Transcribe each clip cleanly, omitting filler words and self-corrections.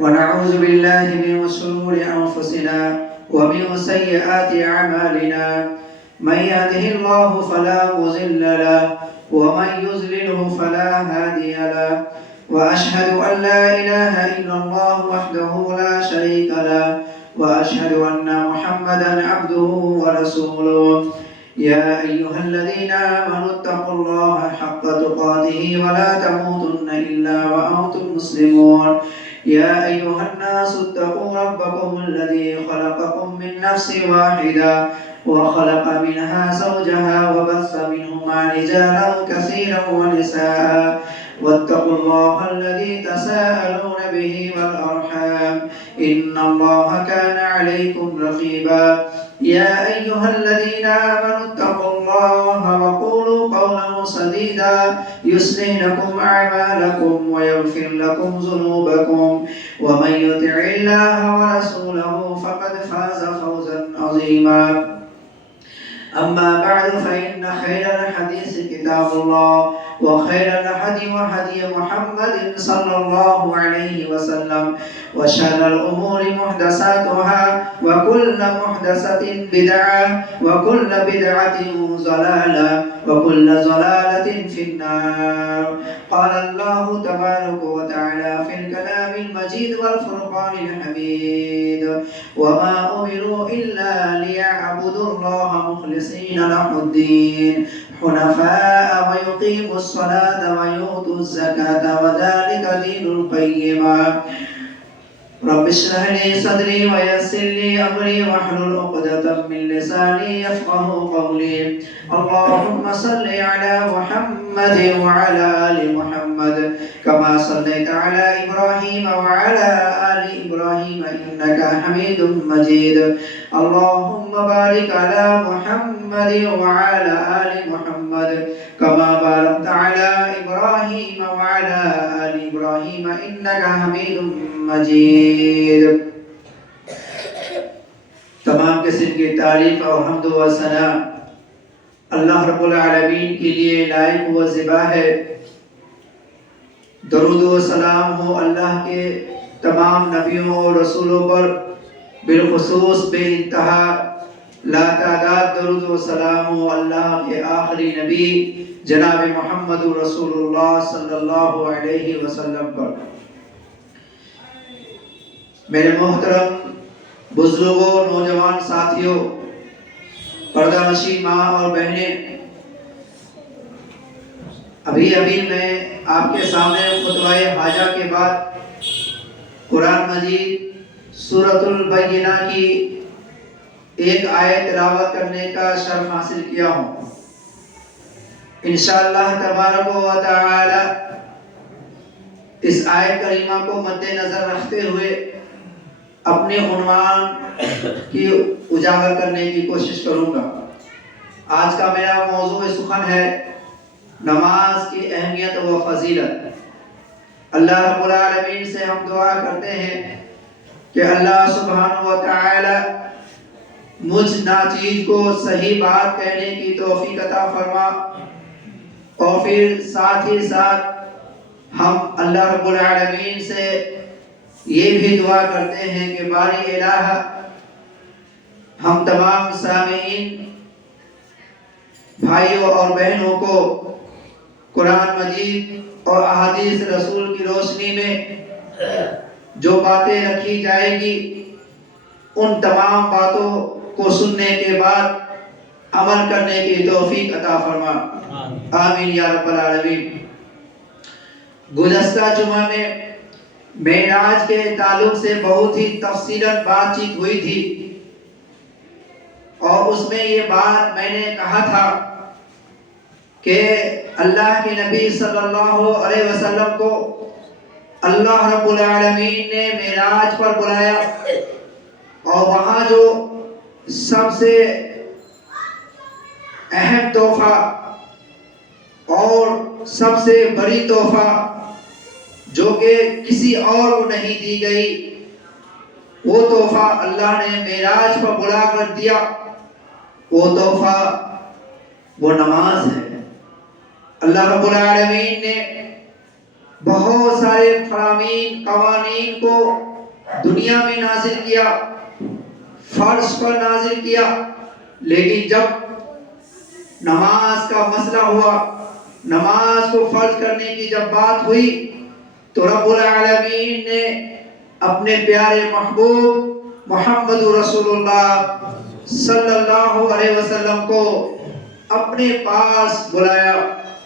ونعوذ بالله من شرور أنفسنا ومن سيئات أعمالنا من يهده الله فلا مضل له ومن يضلله فلا هادي له وأشهد أن لا إله إلا الله وحده لا شريك له وأشهد أن محمدا عبده ورسوله يا أيها الذين آمنوا اتقوا الله حق تقاته ولا تموتن إلا وأنتم مسلمون يا أيها الناس اتقوا ربكم الذي خلقكم من نفس واحدة وخلق منها زوجها وبث منهما رجالا كثيرا ونساء واتقوا الله الذي تساءلون به والأرحام إن الله كان عليكم رقيبا يا أيها الذين آمنوا اتقوا الله وقولوا قولا سديدا يصلح لكم أعمالكم ويغفر لكم ذنوبكم ومن يطع الله ورسوله فقد فاز فوزا عظيما أما بعد فإن خير الحديث كتاب الله وخير الهدي هدي محمد صلى الله عليه وسلم وشر الأمور محدثاتها وكل محدثة بدعة وكل بدعة ضلالة وكل ضلالة في النار قال الله تبارك وتعالى في الكلام المجيد والفرقان الحميد وما أمروا إلا ليعبدوا الله مخلصين له الدين حنفاء ويقيموا الصلاة ويؤتوا الزكاة وذلك دين القيمة رب اشرح لي صدري ويسر لي أمري واحلل عقدة من لساني يفقهوا قولي اللهم صل على محمد وعلى آل محمد كما صليت على إبراهيم وعلى آل إبراهيم إنك حميد مجيد اللهم بارك على محمد وعلى آل محمد كما باركت على إبراهيم وعلى آل إبراهيم إنك حميد مجيد تمام قسم کی تعریف اور حمد و ثنا اللہ رب العالمین کے لیے لائق و زیبا ہے۔ درود و سلام ہو اللہ کے تمام نبیوں اور رسولوں پر، بالخصوص بے انتہا لا تعداد درود و سلام ہو اللہ کے آخری نبی جناب محمد رسول اللہ صلی اللہ علیہ وسلم پر۔ میرے محترم بزرگوں، نوجوان ساتھیوں، پردہ نشین ماں اور بہنیں، ابھی میں آپ کے سامنے خطبہ حاجہ کے بعد قرآن مجید سورۃ البینہ کی ایک آیت تلاوت کرنے کا شرف حاصل کیا ہوں۔ انشاءاللہ تبارک و تعالی اس آیت کریمہ کو مد نظر رکھتے ہوئے اپنے عنوان کی اجاگر کرنے کی کوشش کروں گا۔ آج کا میرا موضوع سخن ہے نماز کی اہمیت و فضیلت۔ اللہ رب العالمین سے ہم دعا کرتے ہیں کہ اللہ سبحانہ و تعالی مجھ ناچیز کو صحیح بات کہنے کی توفیق عطا فرما، اور پھر ساتھ ہی ساتھ ہم اللہ رب العالمین سے یہ بھی دعا کرتے ہیں کہ باری الہ ہم تمام سامعین بھائیوں اور بہنوں کو قرآن مجید اور احادیث رسول کی روشنی میں جو باتیں رکھی جائے گی ان تمام باتوں کو سننے کے بعد عمل کرنے کی توفیق عطا فرما، آمین یا رب العالمین۔ گزشتہ جمعہ میں معراج کے تعلق سے بہت ہی تفصیلاً بات چیت ہوئی تھی، اور اس میں یہ بات میں نے کہا تھا کہ اللہ کے نبی صلی اللہ علیہ وسلم کو اللہ رب العالمین نے معراج پر بلایا، اور وہاں جو سب سے اہم تحفہ اور سب سے بڑی تحفہ جو کہ کسی اور کو نہیں دی گئی، وہ تحفہ اللہ نے معراج پر بلا کر دیا۔ وہ تحفہ وہ نماز ہے۔ اللہ رب العالمین نے بہت سارے فرامین قوانین کو دنیا میں نازل کیا، فرض پر نازل کیا، لیکن جب نماز کا مسئلہ ہوا، نماز کو فرض کرنے کی جب بات ہوئی تو رب العالمین نے اپنے پیارے محبوب محمد رسول اللہ صلی اللہ علیہ وسلم کو اپنے پاس بلایا،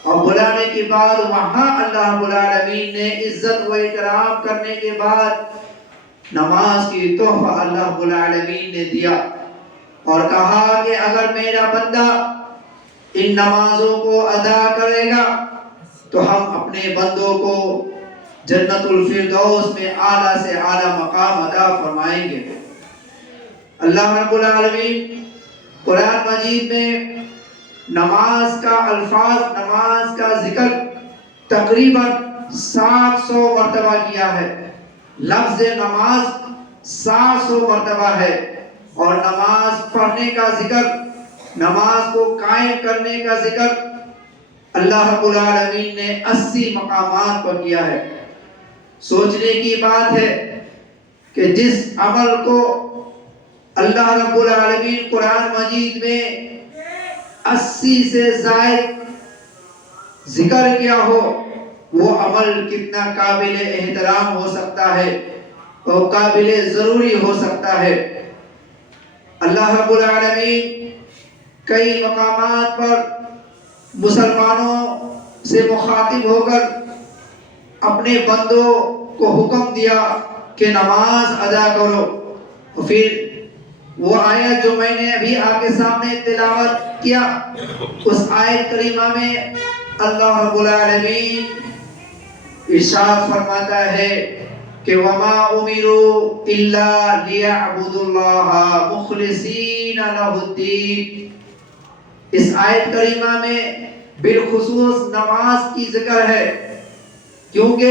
اور بلانے کے بعد وہاں اللہ رب العالمین نے عزت و اکرام کرنے کے بعد نماز کی تحفہ اللہ رب العالمین نے دیا اور کہا کہ اگر میرا بندہ ان نمازوں کو ادا کرے گا تو ہم اپنے بندوں کو جنت الفردوس میں اعلیٰ سے اعلیٰ مقام عطا فرمائیں گے۔ اللہ رب العالمین قرآن مجید میں نماز کا الفاظ، نماز کا ذکر تقریباً 700 مرتبہ کیا ہے۔ لفظ نماز 700 مرتبہ ہے، اور نماز پڑھنے کا ذکر، نماز کو قائم کرنے کا ذکر اللہ رب العالمین نے 80 مقامات پر کیا ہے۔ سوچنے کی بات ہے کہ جس عمل کو اللہ رب العالمین قرآن مجید میں 80 سے زائد ذکر کیا ہو، وہ عمل کتنا قابل احترام ہو سکتا ہے اور قابل ضروری ہو سکتا ہے۔ اللہ رب العالمین کئی مقامات پر مسلمانوں سے مخاطب ہو کر اپنے بندوں کو حکم دیا کہ نماز ادا کرو، اور پھر وہ آیت جو میں نے ابھی آپ کے سامنے تلاوت کیا، اس آیت کریمہ میں اللہ رب العالمین ارشاد فرماتا ہے کہ وَمَا أُمِرُوا إِلَّا لِيَعْبُدُوا اللَّهَ مُخْلِصِينَ لَهُ الدِّينَ۔ اس آیت کریمہ میں بالخصوص نماز کی ذکر ہے، کیونکہ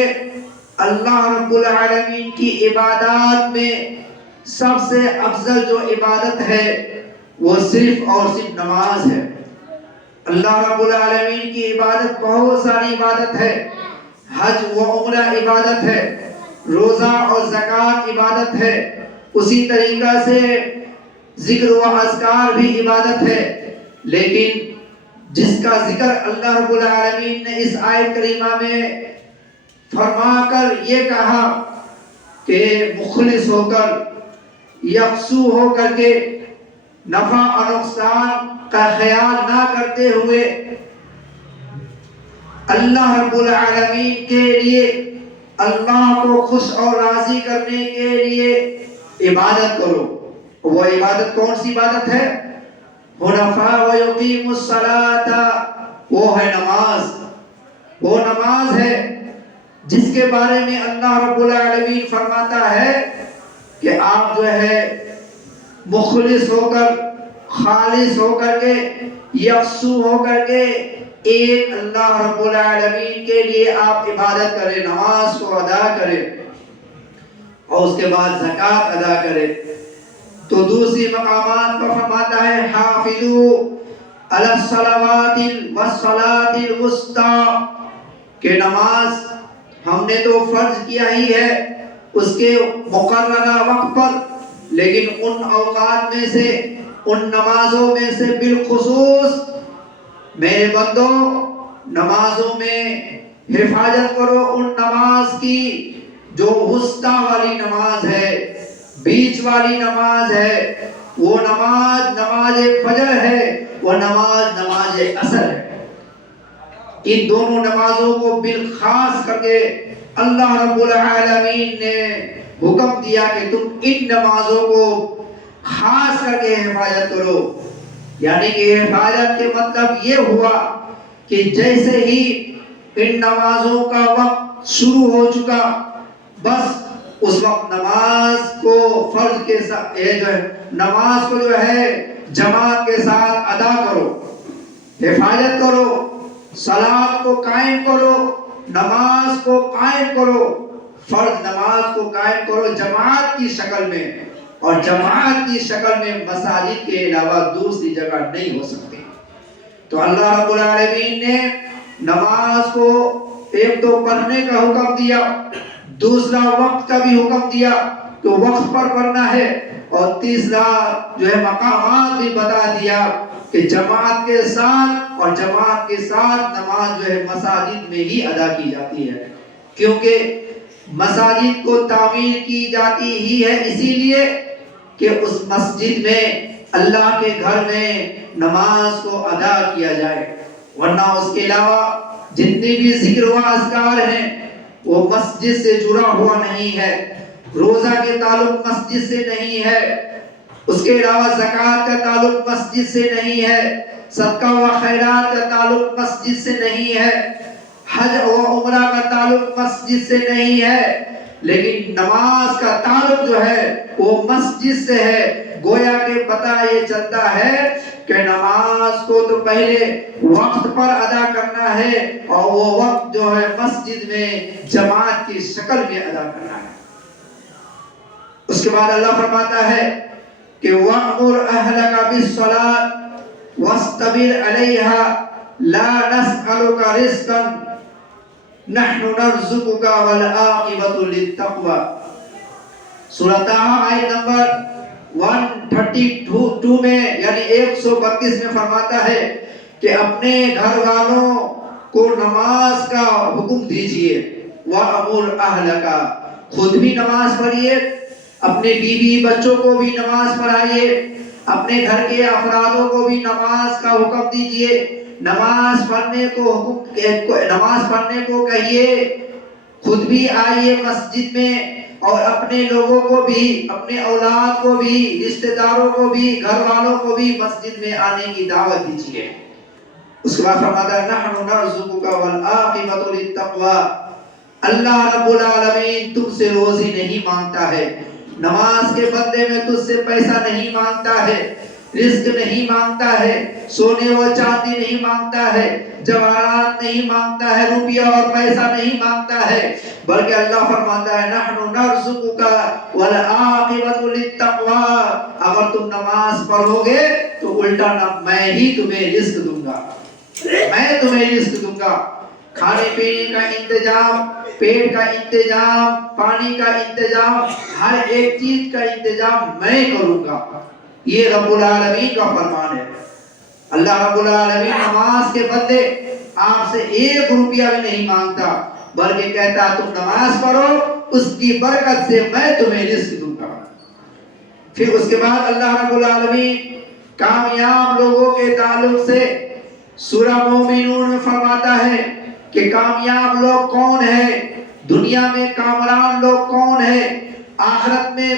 اللہ رب العالمین کی عبادات میں سب سے افضل جو عبادت ہے وہ صرف اور صرف نماز ہے۔ اللہ رب العالمین کی عبادت بہت ساری عبادت ہے، حج و عمرہ عبادت ہے، روزہ اور زکوٰۃ عبادت ہے، اسی طریقہ سے ذکر و اذکار بھی عبادت ہے، لیکن جس کا ذکر اللہ رب العالمین نے اس آیت کریمہ میں فرما کر یہ کہا کہ مخلص ہو کر، یکسو ہو کر کے، نفع اور نقصان کا خیال نہ کرتے ہوئے اللہ رب العالمین کے لیے، اللہ کو خوش اور راضی کرنے کے لیے عبادت کرو۔ وہ عبادت کون سی عبادت ہے؟ حنفاء ویقیم الصلاۃ، وہ ہے نماز۔ وہ نماز ہے جس کے بارے میں اللہ رب العالمین فرماتا ہے کہ آپ جو ہے مخلص ہو کر، خالص ہو کر کے، یکسو ہو کر کے ایک اللہ رب العالمین کے لیے آپ عبادت کریں، نماز کو ادا کریں، اور اس کے بعد زکوٰۃ ادا کریں۔ تو دوسری مقامات پر فرماتا ہے حافظوا علی الصلوات والصلاۃ الوسطی، کہ نماز ہم نے تو فرض کیا ہی ہے اس کے مقررہ وقت پر، لیکن ان اوقات میں سے، ان نمازوں میں سے بالخصوص میرے بندوں نمازوں میں حفاظت کرو ان نماز کی جو وسطی والی نماز ہے، بیچ والی نماز ہے۔ وہ نماز نماز فجر ہے، وہ نماز عصر ہے۔ ان دونوں نمازوں کو بالخاص کر کے اللہ رب العالمین نے حکم دیا کہ تم ان نمازوں کو خاص کر کے حفاظت کرو۔ یعنی کہ حفاظت کے مطلب یہ ہوا کہ جیسے ہی ان نمازوں کا وقت شروع ہو چکا، بس اس وقت نماز کو فرض کے ساتھ نماز کو جو ہے جماعت کے ساتھ ادا کرو، حفاظت کرو، صلاۃ کو قائم کرو، نماز کو قائم کرو، فرض نماز کو قائم کرو جماعت کی شکل میں، اور جماعت کی شکل میں مساجد کے علاوہ دوسری جگہ نہیں ہو سکتی۔ تو اللہ رب العالمین نے نماز کو ایک تو پڑھنے کا حکم دیا، دوسرا وقت کا بھی حکم دیا کہ وقت پر پڑھنا ہے، اور تیسرا جو ہے مقامات بھی بتا دیا کہ جماعت کے ساتھ، اور جماعت کے ساتھ نماز جو ہے مساجد میں ہی ادا کی جاتی ہے، کیونکہ مساجد کو تعمیر کی جاتی ہی ہے اسی لیے کہ اس مسجد میں اللہ کے گھر میں نماز کو ادا کیا جائے، ورنہ اس کے علاوہ جتنی بھی ذکر و اذکار ہیں وہ مسجد سے جڑا ہوا نہیں ہے، روزہ کے تعلق مسجد سے نہیں ہے، اس کے علاوہ زکوٰۃ کا تعلق مسجد سے نہیں ہے، صدقہ و خیرات کا تعلق مسجد سے نہیں ہے، حج و عمرہ کا تعلق مسجد سے نہیں ہے، لیکن نماز کا تعلق جو ہے وہ مسجد سے ہے۔ گویا کہ پتہ یہ چلتا ہے کہ نماز کو تو پہلے وقت پر ادا کرنا ہے، اور وہ وقت جو ہے مسجد میں جماعت کی شکل میں ادا کرنا ہے۔ اس کے بعد اللہ فرماتا ہے کہ وَأْمُرْ أَهْلَكَ بِالصَّلَاةِ وَاسْتَبِرْ عَلَيْهَا لَا نَسْأَلُكَ رِزْقًا نَحْنُ نَرْزُقُكَ وَالْعَاقِبَةُ لِلتَّقْوَى۔ سورہ طٰہٰ آیت نمبر 132 میں یعنی 132 میں فرماتا ہے کہ اپنے گھر والوں کو نماز کا حکم دیجئے، وَأْمُرْ أَهْلَكَ، خود بھی نماز پڑھیے، اپنے بیوی بچوں کو بھی نماز پڑھائیے، اپنے گھر کے افرادوں کو بھی نماز کا حکم دیجئے، نماز پڑھنے کو کہیے، خود بھی آئیے مسجد میں، اور اپنے لوگوں کو بھی، اپنے اولاد کو بھی، رشتہ داروں کو بھی، گھر والوں کو بھی مسجد میں آنے کی دعوت دیجیے۔ اس کے بعد فرماتا ہے نحن نرزقک والعاقبۃ للتقوی، اللہ رب العالمین تم سے روزی نہیں مانگتا ہے، نماز کے بدلے میں تجھ سے پیسہ نہیں مانگتا ہے، رزق نہیں مانگتا ہے، سونے و چاندی نہیں مانگتا ہے، جواہرات نہیں مانگتا ہے، روپیہ اور پیسہ نہیں مانگتا ہے، بلکہ اللہ فرماتا ہے نحن نرزقک والعاقبۃ للتقوی، اگر تم نماز پڑھو گے تو الٹا میں ہی تمہیں رزق دوں گا، میں تمہیں رزق دوں گا، کھانے پینے کا انتظام، پیٹ کا انتظام، پانی کا انتظام، ہر ایک چیز کا انتظام میں کروں گا، یہ رب العالمین کا فرمان ہے۔ اللہ رب العالمین نماز کے بدلے آپ سے 1 روپیہ بھی نہیں مانگتا، بلکہ کہتا تم نماز پڑھو، اس کی برکت سے میں تمہیں رزق دوں گا۔ پھر اس کے بعد اللہ رب العالمین کامیاب لوگوں کے تعلق سے سورہ مومنون میں فرماتا ہے کہ کامیاب لوگ کون ہیں، دنیا میں کامران لوگ کون ہیں، آخرت میں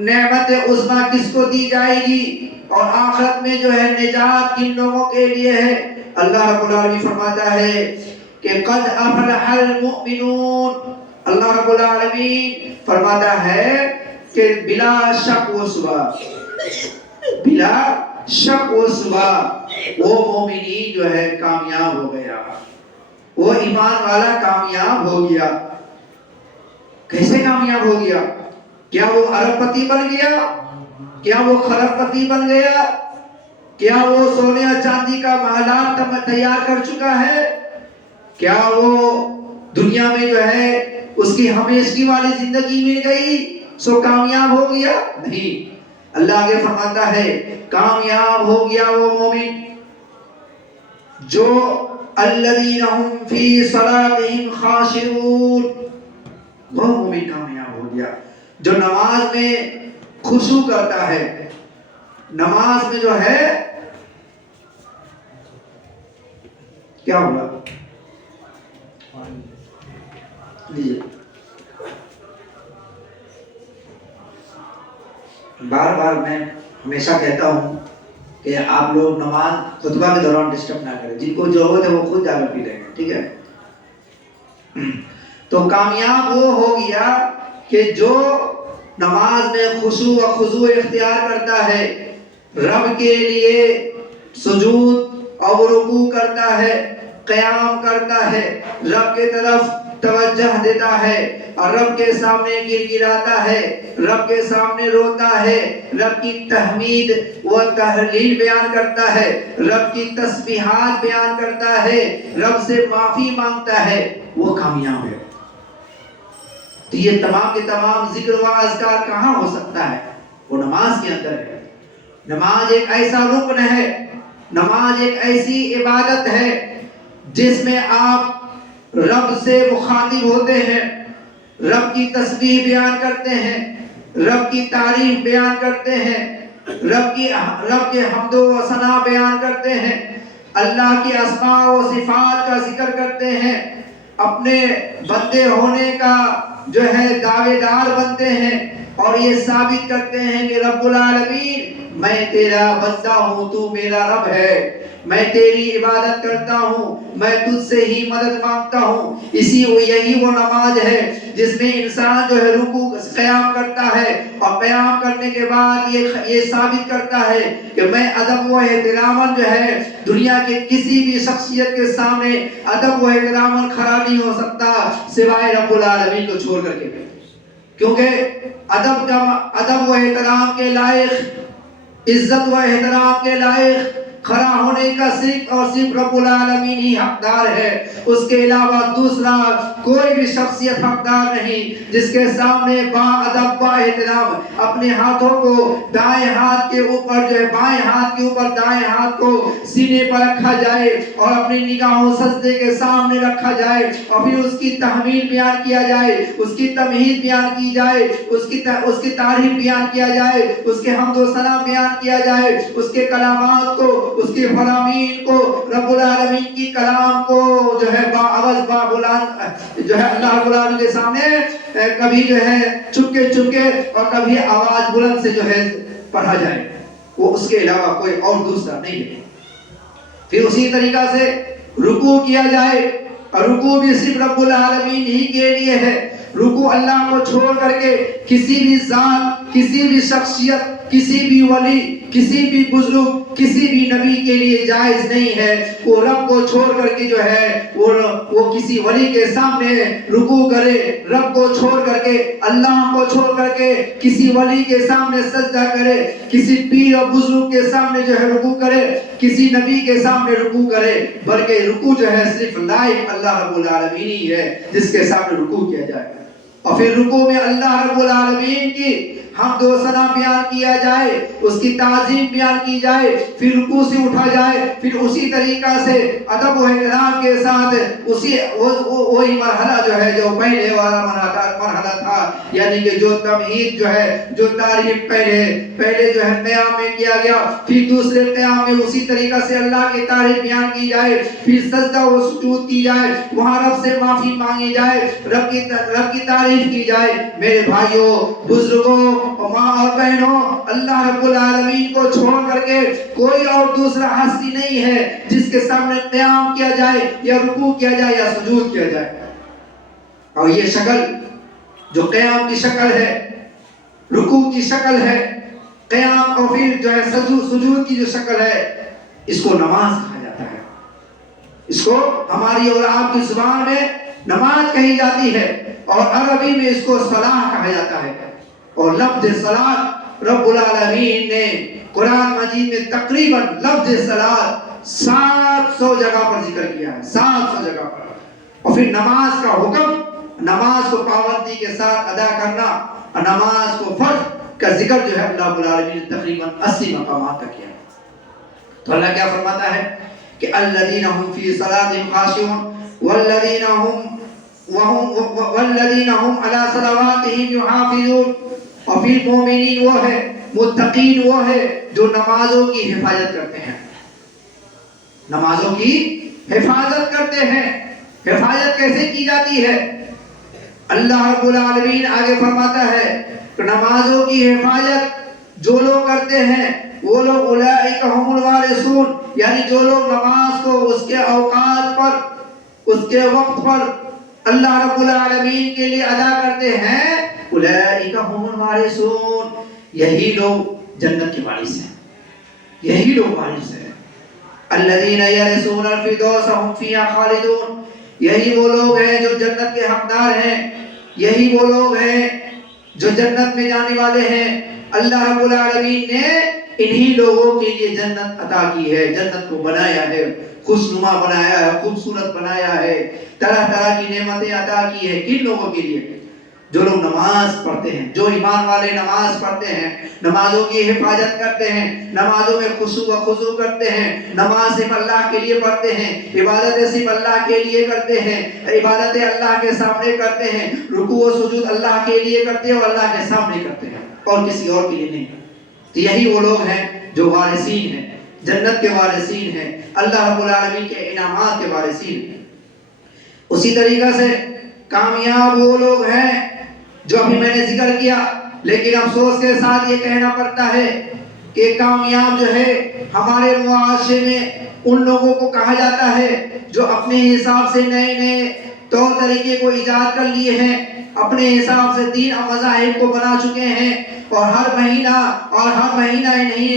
نعمت عظمیٰ کس کو دی جائے گی، اور آخرت میں جو ہے نجات کن لوگوں کے لیے ہے۔ اللہ رب العالمین فرماتا ہے کہ قد افلح المؤمنون، اللہ رب العالمین فرماتا ہے کہ بلا شک و شبہ، بلا شک و شبہ وہ مومنین جو ہے کامیاب ہو گیا، وہ ایمان والا کامیاب ہو گیا۔ کیسے کامیاب ہو گیا؟ کیا وہ ارب پتی بن گیا؟ کیا وہ خرب پتی بن گیا؟ کیا وہ سونے اور چاندی کا محلات تیار کر چکا ہے؟ کیا وہ دنیا میں جو ہے اس کی ہمیشگی والی زندگی مل گئی سو کامیاب ہو گیا؟ نہیں، اللہ آگے فرماتا ہے کامیاب ہو گیا وہ مومن جو الذین هم فی صلاتهم خاشعون، وہ مومن کامیاب ہو گیا جو نماز میں خشوع کرتا ہے، نماز میں جو ہے کیا ہوا لیجیے، بار بار میں ہمیشہ کہتا ہوں کہ آپ لوگ نماز خطبہ کے دوران ڈسٹرب نہ کریں، جن کو ضرورت ہے وہ خود جا کر پی لیں گے، ٹھیک ہے؟ تو کامیاب وہ ہو گیا کہ جو نماز میں خشوع و خضوع اختیار کرتا ہے، رب کے لیے سجود اور رکوع کرتا ہے، قیام کرتا ہے، رب کے طرف توجہ دیتا ہے اور رب کے سامنے گر گراتا ہے، رب کے سامنے روتا ہے، رب کی تحمید و تحلیل بیان کرتا ہے، رب کی تسبیحات بیان کرتا ہے، رب سے معافی مانگتا ہے، وہ کامیاب ہے۔ تو یہ تمام کے تمام ذکر و اذکار کہاں ہو سکتا ہے؟ وہ نماز کے اندر ہے۔ نماز ایک ایسا رکن ہے، نماز ایک ایسی عبادت ہے جس میں آپ رب سے مخاطب ہوتے ہیں، رب کی تسبیح بیان کرتے ہیں، رب کی تعریف بیان کرتے ہیں، رب کے حمد و ثنا بیان کرتے ہیں، اللہ کی اسماء و صفات کا ذکر کرتے ہیں، اپنے بندے ہونے کا جو ہے دعوے دار بنتے ہیں اور یہ ثابت کرتے ہیں کہ رب العالمین میں تیرا بندہ ہوں، تو میرا رب ہے، میں تیری عبادت کرتا ہوں، میں تجھ سے ہی مدد مانگتا ہوں۔ یہی وہ نماز ہے جس میں انسان جو ہے رکوع قیام کرتا ہے اور قیام کرنے کے بعد یہ ثابت کرتا ہے کہ میں ادب و احترام جو ہے دنیا کے کسی بھی شخصیت کے سامنے ادب و احترام کھڑا نہیں ہو سکتا سوائے رب العالمین کو چھوڑ کر کے، کیونکہ ادب و احترام کے لائق، عزت و احترام کے لائق کھڑا ہونے کا صرف اور صرف رب العالمین ہی حقدار ہے، اس کے علاوہ دوسرا کوئی بھی شخصیت حقدار نہیں جس کے سامنے با ادب با احترام اپنے ہاتھوں کو دائیں ہاتھ کے اوپر جو ہے بائیں ہاتھ کے اوپر دائیں ہاتھ کو سینے پر رکھا جائے اور اپنی نگاہوں سجدے کے سامنے رکھا جائے اور پھر اس کی تحمیل بیان کیا جائے، اس کی تمہید بیان کی جائے، اس کی تعریف بیان کیا جائے، اس کے حمد و ثنا بیان کیا جائے، اس کے کلامات کو، اس کے فرامین کو، رب العالمین کی کلام کو جو ہے باعوض با بلند جو ہے اللہ رب العالمین کے سامنے کبھی جو ہے چپکے اور کبھی آواز بلند سے جو ہے پڑھا جائے، وہ اس کے علاوہ کوئی اور دوسرا نہیں ہے۔ پھر اسی طریقہ سے رکوع کیا جائے اور رکوع بھی صرف رب العالمین ہی کے لیے ہے۔ رکوع اللہ کو چھوڑ کر کے کسی بھی ذات، کسی بھی شخصیت، کسی بھی ولی، کسی بھی بزرگ، کسی بھی نبی کے لیے جائز نہیں ہے۔ وہ رب کو چھوڑ کر کے جو ہے وہ کسی ولی کے سامنے رکوع کرے، رب کو چھوڑ کر کے، اللہ کو چھوڑ کر کے کسی ولی کے سامنے سجدہ کرے، کسی پیر اور بزرگ کے سامنے جو ہے رکوع کرے، کسی نبی کے سامنے رکوع کرے، بلکہ رکوع جو ہے صرف لائق اللہ رب العالمین ہی ہے جس کے سامنے رکوع کیا جائے گا۔ اور پھر رکوع میں اللہ رب العالمین کی حمد و ثنا بیان کیا جائے، اس کی تعظیم بیان کی جائے، پھر رکوع سے اٹھا جائے، پھر اسی طریقہ سے ادب و احترام کے ساتھ وہی مرحلہ جو ہے جو پہلے والا مرحلہ تھا، یعنی کہ جو تمہید جو ہے، جو تعریف پہلے جو ہے قیام میں کیا گیا، پھر دوسرے قیام میں اسی طریقہ سے اللہ کی تعریف بیان کی جائے، پھر سجدہ و سجود کی جائے، وہاں رب سے معافی مانگی جائے، رب کی تعریف کی جائے۔ میرے بھائیوں، بزرگوں، ماں اور بہنوں، اللہ رب العالمین کو چھوڑ کر کے کوئی اور دوسرا ہستی نہیں ہے جس کے سامنے قیام کیا جائے یا رکوع کیا جائے یا سجود کیا جائے۔ اور یہ شکل جو قیام کی شکل ہے، رکوع کی شکل ہے، قیام اور پھر جو ہے سجود کی جو شکل ہے، اس کو نماز کہا جاتا ہے۔ اس کو ہماری اور آپ کی زبان میں نماز کہی جاتی ہے اور عربی میں اس کو صلاۃ کہا جاتا ہے۔ اور لفظ صلاۃ رب العالمین نے قرآن مجید میں تقریباً لفظ صلاۃ 700 جگہ پر ذکر کیا ہے، 700 جگہ پر۔ اور پھر نماز کا حکم، نماز کو پابندی کے ساتھ ادا کرنا، اور نماز کو فرض کا ذکر جو ہے اللہ رب العالمین نے تقریباً 80 مقامات پر کیا۔ تو اللہ کیا فرماتا ہے کہ الذین هم فی صلاتهم خاشعون والذین هم علی صلواتهم یحافظون۔ اور پھر مومنین وہ ہے، متقین وہ ہے جو نمازوں کی حفاظت کرتے ہیں، نمازوں کی حفاظت کرتے ہیں۔ حفاظت کیسے کی جاتی ہے؟ اللہ رب العالمین آگے فرماتا ہے کہ نمازوں کی حفاظت جو لوگ کرتے ہیں وہ لوگ اولئک هم الوارثون، یعنی جو لوگ نماز کو اس کے اوقات پر، اس کے وقت پر اللہ رب العالمین کے لیے ادا کرتے ہیں، اولئک هم الوارثون، یہی لوگ جنت کے وارث ہیں، یہی لوگ وارث ہیں۔ الذین یرثون الفردوس هم فیہا خالدون، یہی وہ لوگ ہیں جو جنت کے حقدار ہیں، یہی وہ لوگ ہیں جو جنت میں جانے والے ہیں۔ اللہ رب العالمین نے انہی لوگوں کے لیے جنت عطا کی ہے، جنت کو بنایا ہے، خوشنما بنایا ہے، خوبصورت بنایا ہے، طرح طرح کی نعمتیں عطا کی ہے۔ کن لوگوں کے لیے؟ جو لوگ نماز پڑھتے ہیں، جو ایمان والے نماز پڑھتے ہیں، نمازوں کی حفاظت کرتے ہیں، نمازوں میں خشوع و خضوع کرتے ہیں، نماز صرف اللہ کے لیے پڑھتے ہیں، عبادتیں صرف اللہ کے لیے کرتے ہیں، عبادتیں اللہ کے سامنے کرتے ہیں، رکوع و سجود اللہ کے لیے کرتے ہیں اور اللہ کے سامنے کرتے ہیں اور کسی اور کے لیے نہیں۔ تو یہی وہ لوگ ہیں جو وارثین ہیں، جنت کے وارثین ہیں، اللہ رب العالمین کے انعامات کے وارثین ہیں۔ اسی طریقہ سے کامیاب وہ لوگ ہیں جو ابھی میں نے ذکر کیا، لیکن افسوس کے ساتھ یہ کہنا پڑتا ہے کہ کامیاب جو ہے ہمارے معاشرے میں ان لوگوں کو کہا جاتا ہے جو اپنے حساب سے نئے نئے طور طریقے کو ایجاد کر لیے ہیں، اپنے حساب سے دین اور مذاہب کو بنا چکے ہیں، اور ہر مہینہ ہی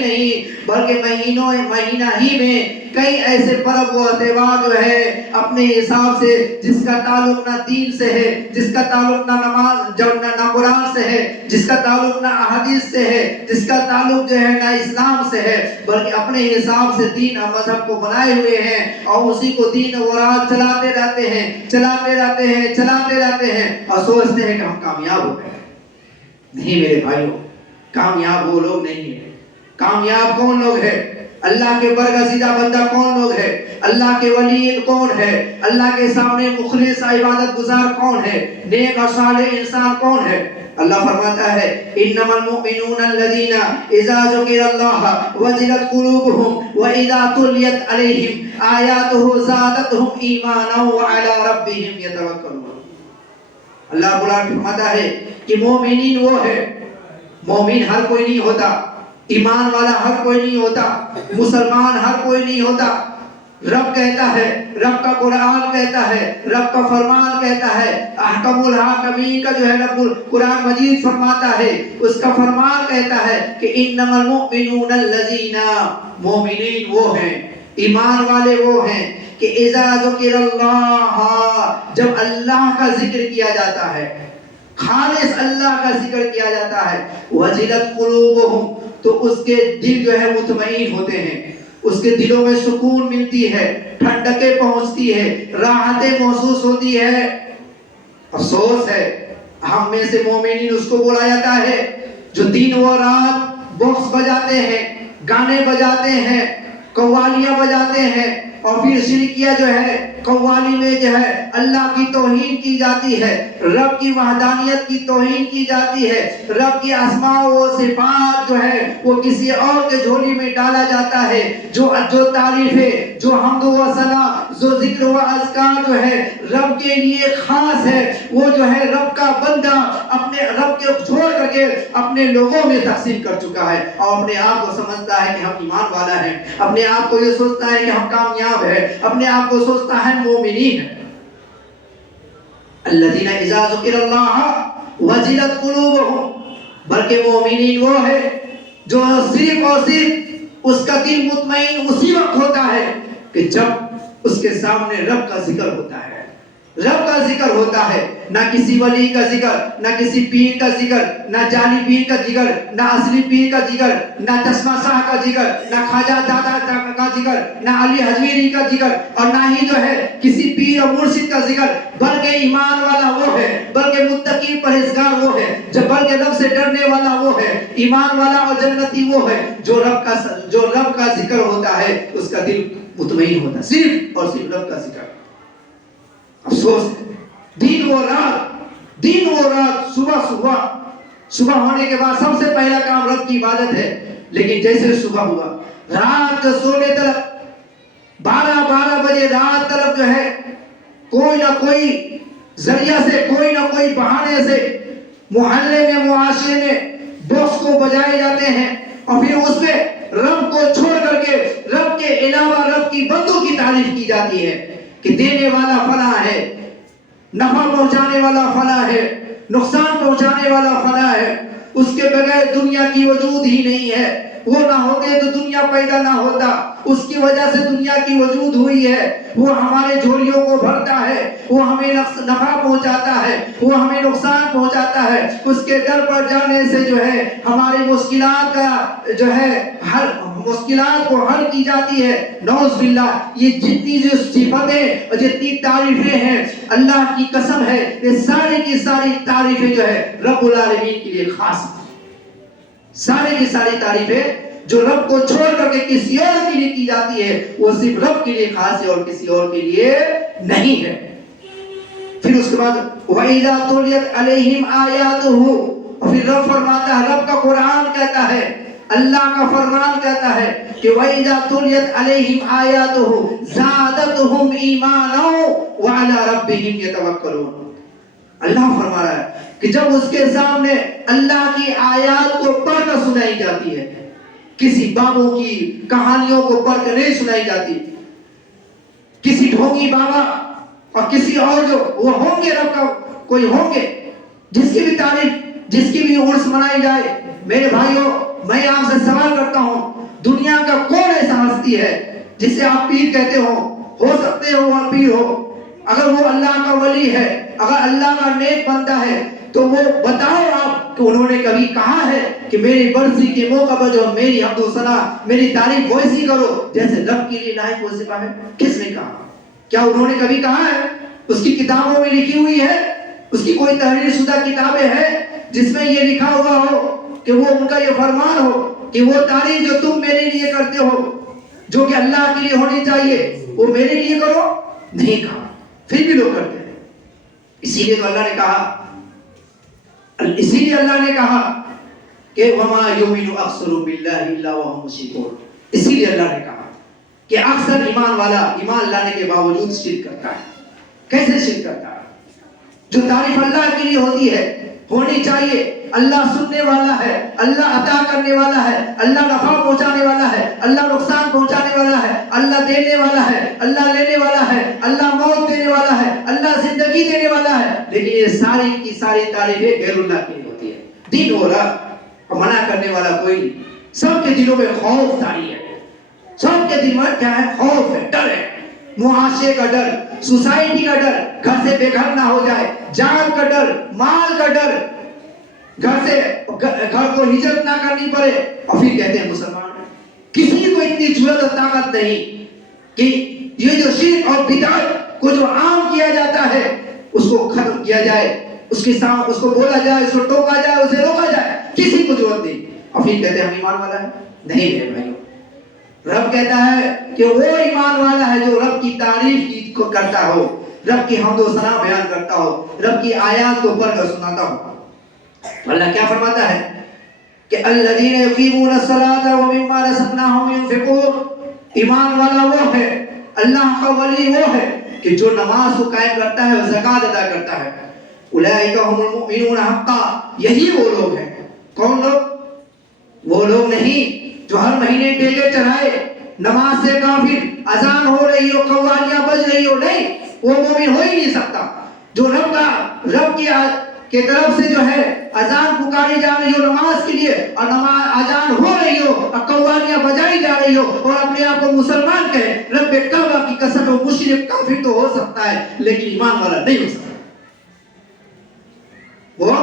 نہیں بلکہ مہینہ ہی میں کئی ایسے پرب و تہوار جو ہے اپنے حساب سے، جس کا تعلق نہ دین سے ہے، جس کا تعلق نہ نماز نہ قرآن سے ہے، جس کا تعلق نہ احادیث سے ہے، جس کا تعلق جو ہے نہ اسلام سے ہے، بلکہ اپنے حساب سے دین اور مذہب کو بنائے ہوئے ہیں اور اسی کو دین و راز چلاتے رہتے ہیں اور سوچتے ہیں کہ ہم کامیاب ہو گئے۔ نہیں میرے بھائیوں، کامیاب وہ لوگ نہیں ہیں۔ کامیاب کون لوگ ہیں؟ اللہ کے برگزیدہ بندہ کون لوگ ہے؟ اللہ کے ولی کون ہے؟ اللہ کے سامنے مخلص عبادت گزار کون ہے؟ نیک اور صالح انسان کون ہے؟ اللہ فرماتا ہے انما المؤمنون الذين اذا ذكر الله وجلت قلوبهم واذا تليت عليهم آياته زادتهم ایمانا وعلى ربهم يتوکلون۔ اللہ فرماتا ہے کہ مومنین وہ ہے، مومن ہر کوئی نہیں ہوتا، ایمان والا ہر کوئی نہیں ہوتا، مسلمان ہر کوئی نہیں ہوتا۔ رب کہتا ہے، رب کا قرآن کہتا ہے، رب کا فرمان کہتا ہے، احکم الحاکمین کا جو ہے رب قرآن مجید فرماتا ہے، اس کا فرمان کہتا ہے کہ انما المؤمنون الذین، مومنین وہ ہیں، ایمان والے وہ ہیں کہ اذا ذکر اللہ، جب اللہ کا ذکر کیا جاتا ہے، خالص اللہ کا ذکر کیا جاتا ہے، وجلت قلوبہم، تو اس کے دل جو ہے مطمئن ہوتے ہیں، اس کے دلوں میں سکون ملتی ہے، ٹھنڈکیں پہنچتی ہے، راحتیں محسوس ہوتی ہے۔ افسوس ہے ہم میں سے مومنین اس کو بولا جاتا ہے جو دن و رات باکس بجاتے ہیں، گانے بجاتے ہیں، قوالیاں بجاتے ہیں، اور پھر شرکیہ جو ہے قوالی میں جو ہے اللہ کی توہین کی جاتی ہے، رب کی وحدانیت کی توہین کی جاتی ہے، رب کی اسماء و صفات جو ہے وہ کسی اور کے جھولی میں ڈالا جاتا ہے۔ جو تعریفیں، جو حمد و ثنا، جو ذکر و اذکار جو ہے رب کے لیے خاص ہے، وہ جو ہے رب کا بندہ اپنے رب کے چھوڑ کر کے اپنے لوگوں میں تقسیم کر چکا ہے، اور اپنے آپ کو سمجھتا ہے کہ ہم ایمان والا ہیں، اپنے آپ کو یہ سوچتا ہے کہ ہم کامیاب ہیں، اپنے آپ کو سوچتا ہے مومنین ہیں۔ الذین اذا ذکر اللہ وجلت قلوبہم، بلکہ مومنین وہ ہے جو صرف اور صرف اس کا دل مطمئن اسی وقت ہوتا ہے کہ جب اس کے سامنے رب کا ذکر ہوتا ہے، رب کا ذکر ہوتا ہے، نہ کسی ولی کا ذکر، نہ کسی پیر کا ذکر، نہ جعلی پیر کا ذکر، نہ اصلی پیر کا ذکر، نہ چشمہ شاہ کا ذکر، نہ خواجہ دادا کا ذکر، نہ علی حجویری کا ذکر، اور نہ ہی جو ہے کسی پیر اور مرشد کا ذکر، بلکہ ایمان والا وہ ہے، بلکہ متقی پرہیزگار وہ ہے، بلکہ رب سے ڈرنے والا وہ ہے، ایمان والا اور جنتی وہ ہے جو رب کا ذکر ہوتا ہے اس کا دل مطمئن ہوتا ہے، صرف اور صرف رب کا ذکر۔ افسوس ہے دن و رات صبح ہونے کے بعد سب سے پہلا کام رب کی عبادت ہے، لیکن جیسے صبح ہوا رات کے سونے تک 12 بجے رات تک جو ہے کوئی نہ کوئی ذریعہ سے، کوئی نہ کوئی بہانے سے محلے میں، معاشرے میں باکس کو بجائے جاتے ہیں، اور پھر اس میں رب کو چھوڑ کر کے رب کے علاوہ رب کی بندوں کی تعریف کی جاتی ہے کہ دینے والا فلاں ہے، نفع پہنچانے والا فلاں ہے، نقصان پہنچانے والا فلاں ہے، اس کے بغیر دنیا کی وجود ہی نہیں ہے. وہ نہ ہوتے تو دنیا پیدا نہ ہوتا. اس کی وجہ سے دنیا کی وجود ہوئی ہے. وہ ہمارے جھولیوں کو بھرتا ہے, وہ ہمیں نفع پہنچاتا ہے, وہ ہمیں نقصان پہنچاتا ہے. اس کے در پر جانے سے جو ہے ہماری مشکلات کا جو ہے مشکلات کو حل کی جاتی ہے. نعوذ باللہ, یہ جتنی جو صفتیں اور جتنی تعریفیں ہیں اللہ کی قسم ہے یہ ساری کی ساری تعریفیں جو ہے رب العالمین کے لیے خاص ہیں. ساری کی ساری تعریفیں جو رب کو چھوڑ کر کے کسی اور کے لیے کی جاتی ہے وہ صرف رب کے لیے خاص ہے اور کسی اور کے لیے نہیں ہے. پھر اس کے بعد وَإِذَا تُلِيَتْ عَلَيْهِمْ آيَاتُهُ, اور پھر رب فرماتا ہے, رب کا قرآن کہتا ہے, اللہ کا فرمان کہتا ہے کہ وَإِذَا تُلِيَتْ عَلَيْهِمْ آيَاتُهُ زَادَتْهُمْ إِيمَانًا وَعَلَى رَبِّهِمْ يَتَوَكَّلُونَ. اللہ فرما رہا ہے کہ جب اس کے سامنے اللہ کی آیات کو پڑھ کر سنائی جاتی ہے, کسی بابوں کی کہانیوں کو پڑھ کر نہیں سنائی جاتی, کسی ڈھونگی بابا اور کسی اور جو وہ ہوں گے رب کا کوئی ہوں گے جس کی بھی تعریف, جس کی بھی عرس منائی جائے. میرے بھائیوں, میں آپ سے سوال کرتا ہوں, دنیا کا کون ایسا ہستی ہے جسے آپ پیر کہتے ہو سکتے ہو اور پیر ہو, اگر وہ اللہ کا ولی ہے, اگر اللہ کا نیک بندہ ہے تو وہ بتاؤ آپ کہ انہوں نے کبھی کہا ہے کہ میری برسی کے موقع پر جو میری حمد و ثنا میری تعریف ویسی کرو جیسے رب کے لیے لائق وظیفہ ہے؟ کس نے کہا؟ کیا انہوں نے کبھی کہا ہے؟ اس کی کتابوں میں لکھی ہوئی ہے, اس کی کوئی تحریر شدہ کتابیں ہیں جس میں یہ لکھا ہوا ہو کہ وہ ان کا یہ فرمان ہو کہ وہ تعریف جو تم میرے لیے کرتے ہو جو کہ اللہ کے لیے ہونی چاہیے وہ میرے لیے کرو؟ نہیں کہا, پھر بھی لوگ کرتے ہیں. اسی لیے تو اللہ نے کہا کہ وَمَا يُؤْمِنُ أَكْثَرُهُم بِاللَّهِ إِلَّا وَهُمْ مُشْرِكُونَ. اسی لیے اللہ نے کہا کہ اکثر ایمان والا ایمان لانے کے باوجود شرک کرتا ہے. کیسے شرک کرتا ہے؟ جو تعریف اللہ کے لیے ہوتی ہے ہونی چاہیے, اللہ سننے والا ہے, اللہ عطا کرنے والا ہے, اللہ نفع پہنچانے والا ہے, اللہ نقصان پہنچانے والا ہے, اللہ دینے والا ہے, اللہ لینے والا ہے, اللہ موت دینے والا ہے, اللہ زندگی دینے والا ہے. لیکن یہ ساری کی ساری تعریفیں غیر اللہ کے لیے ہوتی ہے. دین ہو رہا اور منع کرنے والا کوئی نہیں. سب کے دلوں میں خوف طاری ہے, سب کے دل میں کیا ہے؟ خوف ہے, ڈر ہے. معاشرے کا ڈر, سوسائٹی کا ڈر, گھر سے بے گھر نہ ہو جائے, جان کا ڈر, مال کا ڈر, گھر کو ہجرت نہ کرنی پڑے. اور پھر کہتے ہیں مسلمان. کسی کو اتنی جرأت اور طاقت نہیں کہ یہ جو شرک اور بدعت کو جو عام کیا جاتا ہے اس کو ختم کیا جائے, اس کو بولا جائے, اس کو ٹوکا جائے, اسے روکا جائے. کسی کو ضرورت نہیں. اور پھر کہتے ہیں ہم ایمان والا ہے. نہیں میرے بھائیوں, رب کہتا ہے کہ وہ ایمان والا ہے جو رب کی تعریف کرتا ہو, رب کی حمد و ثنا بیان کرتا ہو, رب کی آیات کو پڑھ کر سناتا ہو. اللہ کیا فرماتا ہے کہ الذین یقیمون الصلاۃ ومما رزقناہم ينفقون. ایمان والا وہ ہے, اللہ کا ولی وہ ہے کہ جو نماز کو قائم کرتا ہے اور زکات ادا کرتا ہے. اولئک هم المؤمنون حقا, یہی وہ لوگ ہیں. کون لوگ؟ وہ لوگ نہیں جو ہر مہینے ڈیلے چڑھائے, نماز سے کافر, اذان ہو رہی ہو, قوالیاں بج رہی ہو, نہیں, وہ مومن ہو ہی نہیں سکتا. جو رب کی طرف سے جو ہے اذان پکاری جا رہی ہو نماز کے لیے, اور اذان ہو رہی ہو اور قوالیاں بجائی جا رہی ہو اور اپنے آپ کو مسلمان کہے, رب کعبہ کی قسم, وہ مشرک کافر تو ہو سکتا ہے لیکن ایمان والا نہیں ہو سکتا. وہ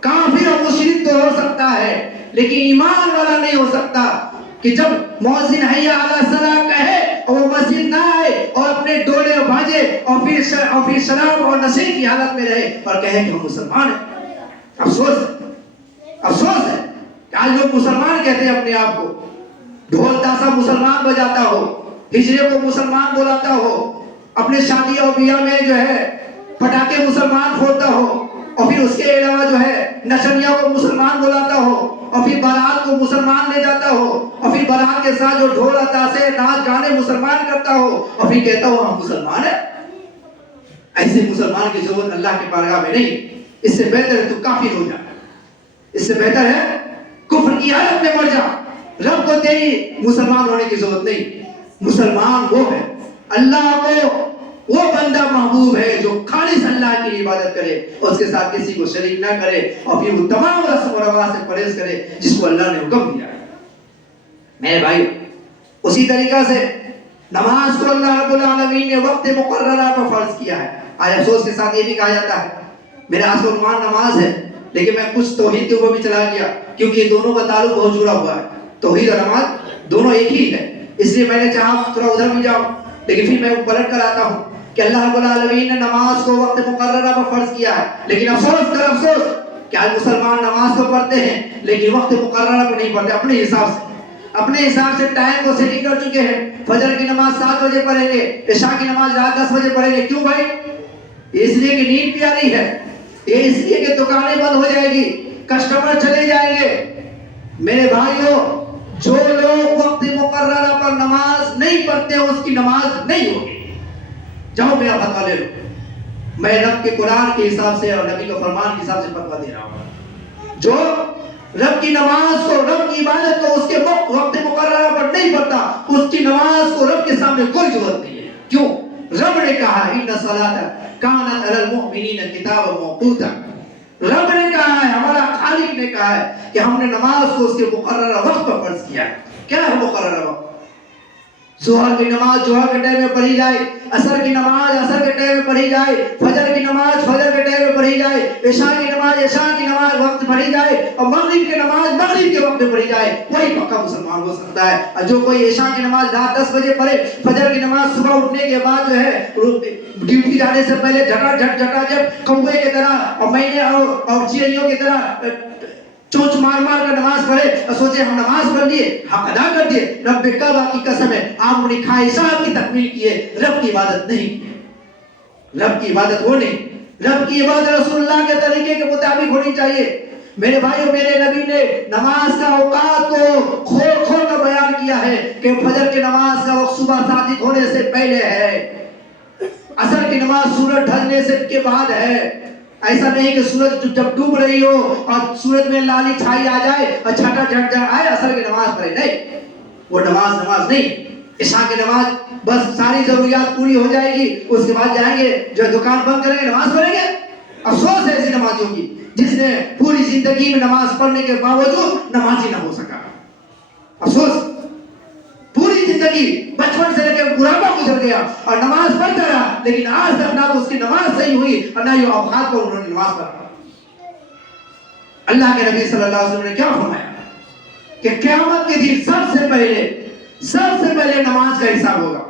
کافر اور مشرک تو ہو سکتا ہے لیکن ایمان والا نہیں ہو سکتا کہ جب مؤذن حی علی الصلاۃ کہے اور وہ مسجد نہ آئے اور اپنے ڈولے اور بھاجے اور پھر شراب اور نشے کی حالت میں رہے اور کہے کہ ہم مسلمان ہیں. افسوس ہے کہ آج لوگ مسلمان کہتے ہیں اپنے آپ کو, ڈھول تاسا مسلمان بجاتا ہو, ہجرے کو مسلمان بلاتا ہو, اپنے شادی اور بیاہ میں جو ہے پٹاخے مسلمان پھوڑتا ہو, اور پھر اس کے علاوہ جو ہے نشنیوں کو مسلمان بلاتا ہو, اور پھر بارات کو مسلمان لے جاتا ہو, اور پھر بارات کے ساتھ جو ڈھول تاسے ناچ گانے مسلمان کرتا ہو, اور پھر کہتا ہو ہم مسلمان ہیں. ایسے مسلمان کی ضرورت اللہ کی بارگاہ میں نہیں. اس سے بہتر ہے تو کافر ہو جا, اس سے بہتر ہے کفر کی حالت میں مر جا. رب کو تیری مسلمان ہونے کی ضرورت نہیں. مسلمان وہ ہے اللہ کو وہ بندہ محبوب ہے جو خالص اللہ کی عبادت کرے اور اس کے ساتھ کسی کو شریک نہ کرے اور پھر وہ تمام رسم و رواج سے پرہیز کرے جس کو اللہ نے حکم دیا ہے۔ میرے بھائی اسی طریقہ سے نماز کو اللہ رب العالمین نے وقت مقررہ پر فرض کیا ہے۔ آج افسوس کے ساتھ یہ بھی کہا جاتا ہے میرا آج کا عنوان نماز ہے، لیکن میں کچھ توحید کے اوپر بھی چلا گیا کیونکہ یہ دونوں کا تعلق بہت جڑا ہوا ہے، توحید اور نماز دونوں ایک ہی ہے، اس لیے میں نے چاہا تھوڑا ادھر بھی جاؤں، لیکن پھر میں پلٹ کر آتا ہوں کہ اللہ رب العالمین نے نماز کو وقت مقررہ پر فرض کیا ہے، لیکن افسوس در افسوس کہ آج مسلمان نماز تو پڑھتے ہیں لیکن وقت مقررہ پر نہیں پڑھتے، اپنے حساب سے ٹائم کو سیٹنگ کر چکے ہیں۔ فجر کی نماز 7 بجے پڑھیں گے، عشاء کی نماز رات 10 بجے پڑھیں گے، کیوں بھائی؟ اس لیے کہ نیند پیاری ہے، یہ اس لیے کہ دکانیں بند ہو جائے گی، کسٹمر چلے جائیں گے۔ میرے بھائیوں، جو لوگ وقت مقررہ پر نماز نہیں پڑھتے اس کی نماز نہیں ہوگی۔ جاؤ میرا فتویٰ لے لو، میں رب کے قرآن کے حساب سے اور نبی کے فرمان کے حساب سے فتویٰ دے رہا ہوں۔ جو رب کی نماز کو، رب کی عبادت کو اس کے وقت مقررہ پر نہیں پڑھتا اس کی نماز کو رب کے سامنے کوئی ضرورت نہیں ہے۔ کیوں؟ رب نے کہا ان الصلاۃ کانت علی المؤمنین کتابا موقوتا، رب نے کہا ہے، ہمارا خالق نے کہا ہے کہ ہم نے نماز کو اس کے مقررہ وقت پر فرض کیا ہے۔ کیا ہے مقررہ وقت؟ ظہر کی نماز ظہر کے ٹائم میں پڑھی جائے، عصر کی نماز عصر کے ٹائم میں پڑھی جائے، فجر کی نماز فجر کے ٹائم میں پڑھی جائے، عشاء کی نماز عشاء کی نماز وقت پڑھی جائے، اور مغرب کی نماز مغرب کے وقت میں پڑھی جائے، وہی پکا مسلمان ہو سکتا ہے۔ اور جو کوئی عشاء کی نماز رات 10 بجے پڑھے، فجر کی نماز صبح اٹھنے کے بعد جو ہے ڈیوٹی جانے سے پہلے جھٹا جھٹ کوے کی طرح اور مینے اور چڑیوں کی طرح چونچ مار مار کر نماز پڑھے اور سوچے ہم نماز پڑھ لیے، حق ادا کر دیے، رب کعبہ کی قسم ہے آپ اپنی خواہشات کی تکمیل کیے، رب کی عبادت نہیں کی۔ رب کی عبادت وہ نہیں، رب کی عبادت رسول اللہ کے طریقے کے مطابق ہونی چاہیے۔ میرے بھائیوں، میرے نبی نے نماز کا اوقات کو کھول کھول کر بیان کیا ہے کہ فجر کی نماز کا وقت صبح صادق ہونے سے پہلے ہے، عصر کی نماز سورج ڈھلنے سے کے بعد ہے۔ ایسا نہیں کہ سورج جب ڈوب رہی ہو اور سورج میں لالی چھائی آ جائے اور چھٹا جھٹ آئے عصر کی نماز پڑھے، نہیں، وہ نماز نہیں۔ عشاء کی نماز بس ساری ضروریات پوری ہو جائے گی، اس کے بعد جائیں گے جو دکان بند کریں گے نماز پڑھیں گے۔ افسوس ہے ایسی نمازیوں کی جس نے پوری زندگی میں نماز پڑھنے کے باوجود نمازی نہ ہو سکا۔ افسوس، پوری زندگی بچپن سے لے کے بڑھاپا گزر گیا اور نماز پڑھتا رہا، لیکن آج تک نہ تو اس کی نماز صحیح ہوئی اور نہ ہی اوقات پر انہوں نے نماز پڑھا۔ اللہ کے نبی صلی اللہ علیہ وسلم نے کیا فرمایا کہ قیامت کے دن سب سے پہلے نماز کا حساب ہوگا۔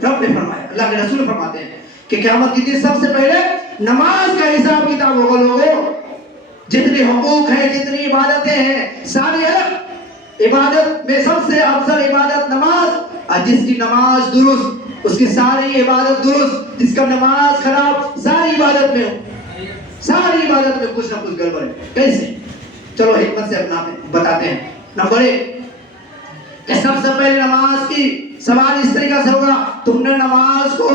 رب نے فرمایا، اللہ کے رسول فرماتے ہیں کہ قیامت کے دن سب سے پہلے نماز کا حساب کتاب ہوگا۔ لوگوں، جتنے حقوق ہیں، جتنی عبادتیں ہیں، ساری الگ، عبادت میں سب سے افضل عبادت نماز، اور جس کی نماز درست اس کی ساری عبادت درست، جس کا نماز خراب ساری عبادت میں کچھ نہ کچھ گڑبڑ ہے۔ کیسے؟ چلو حکمت سے اپنا بتاتے ہیں۔ نمبر 1 کہ سب سے پہلے نماز کی سوال اس طریقہ سے ہوگا، تم نے نماز کو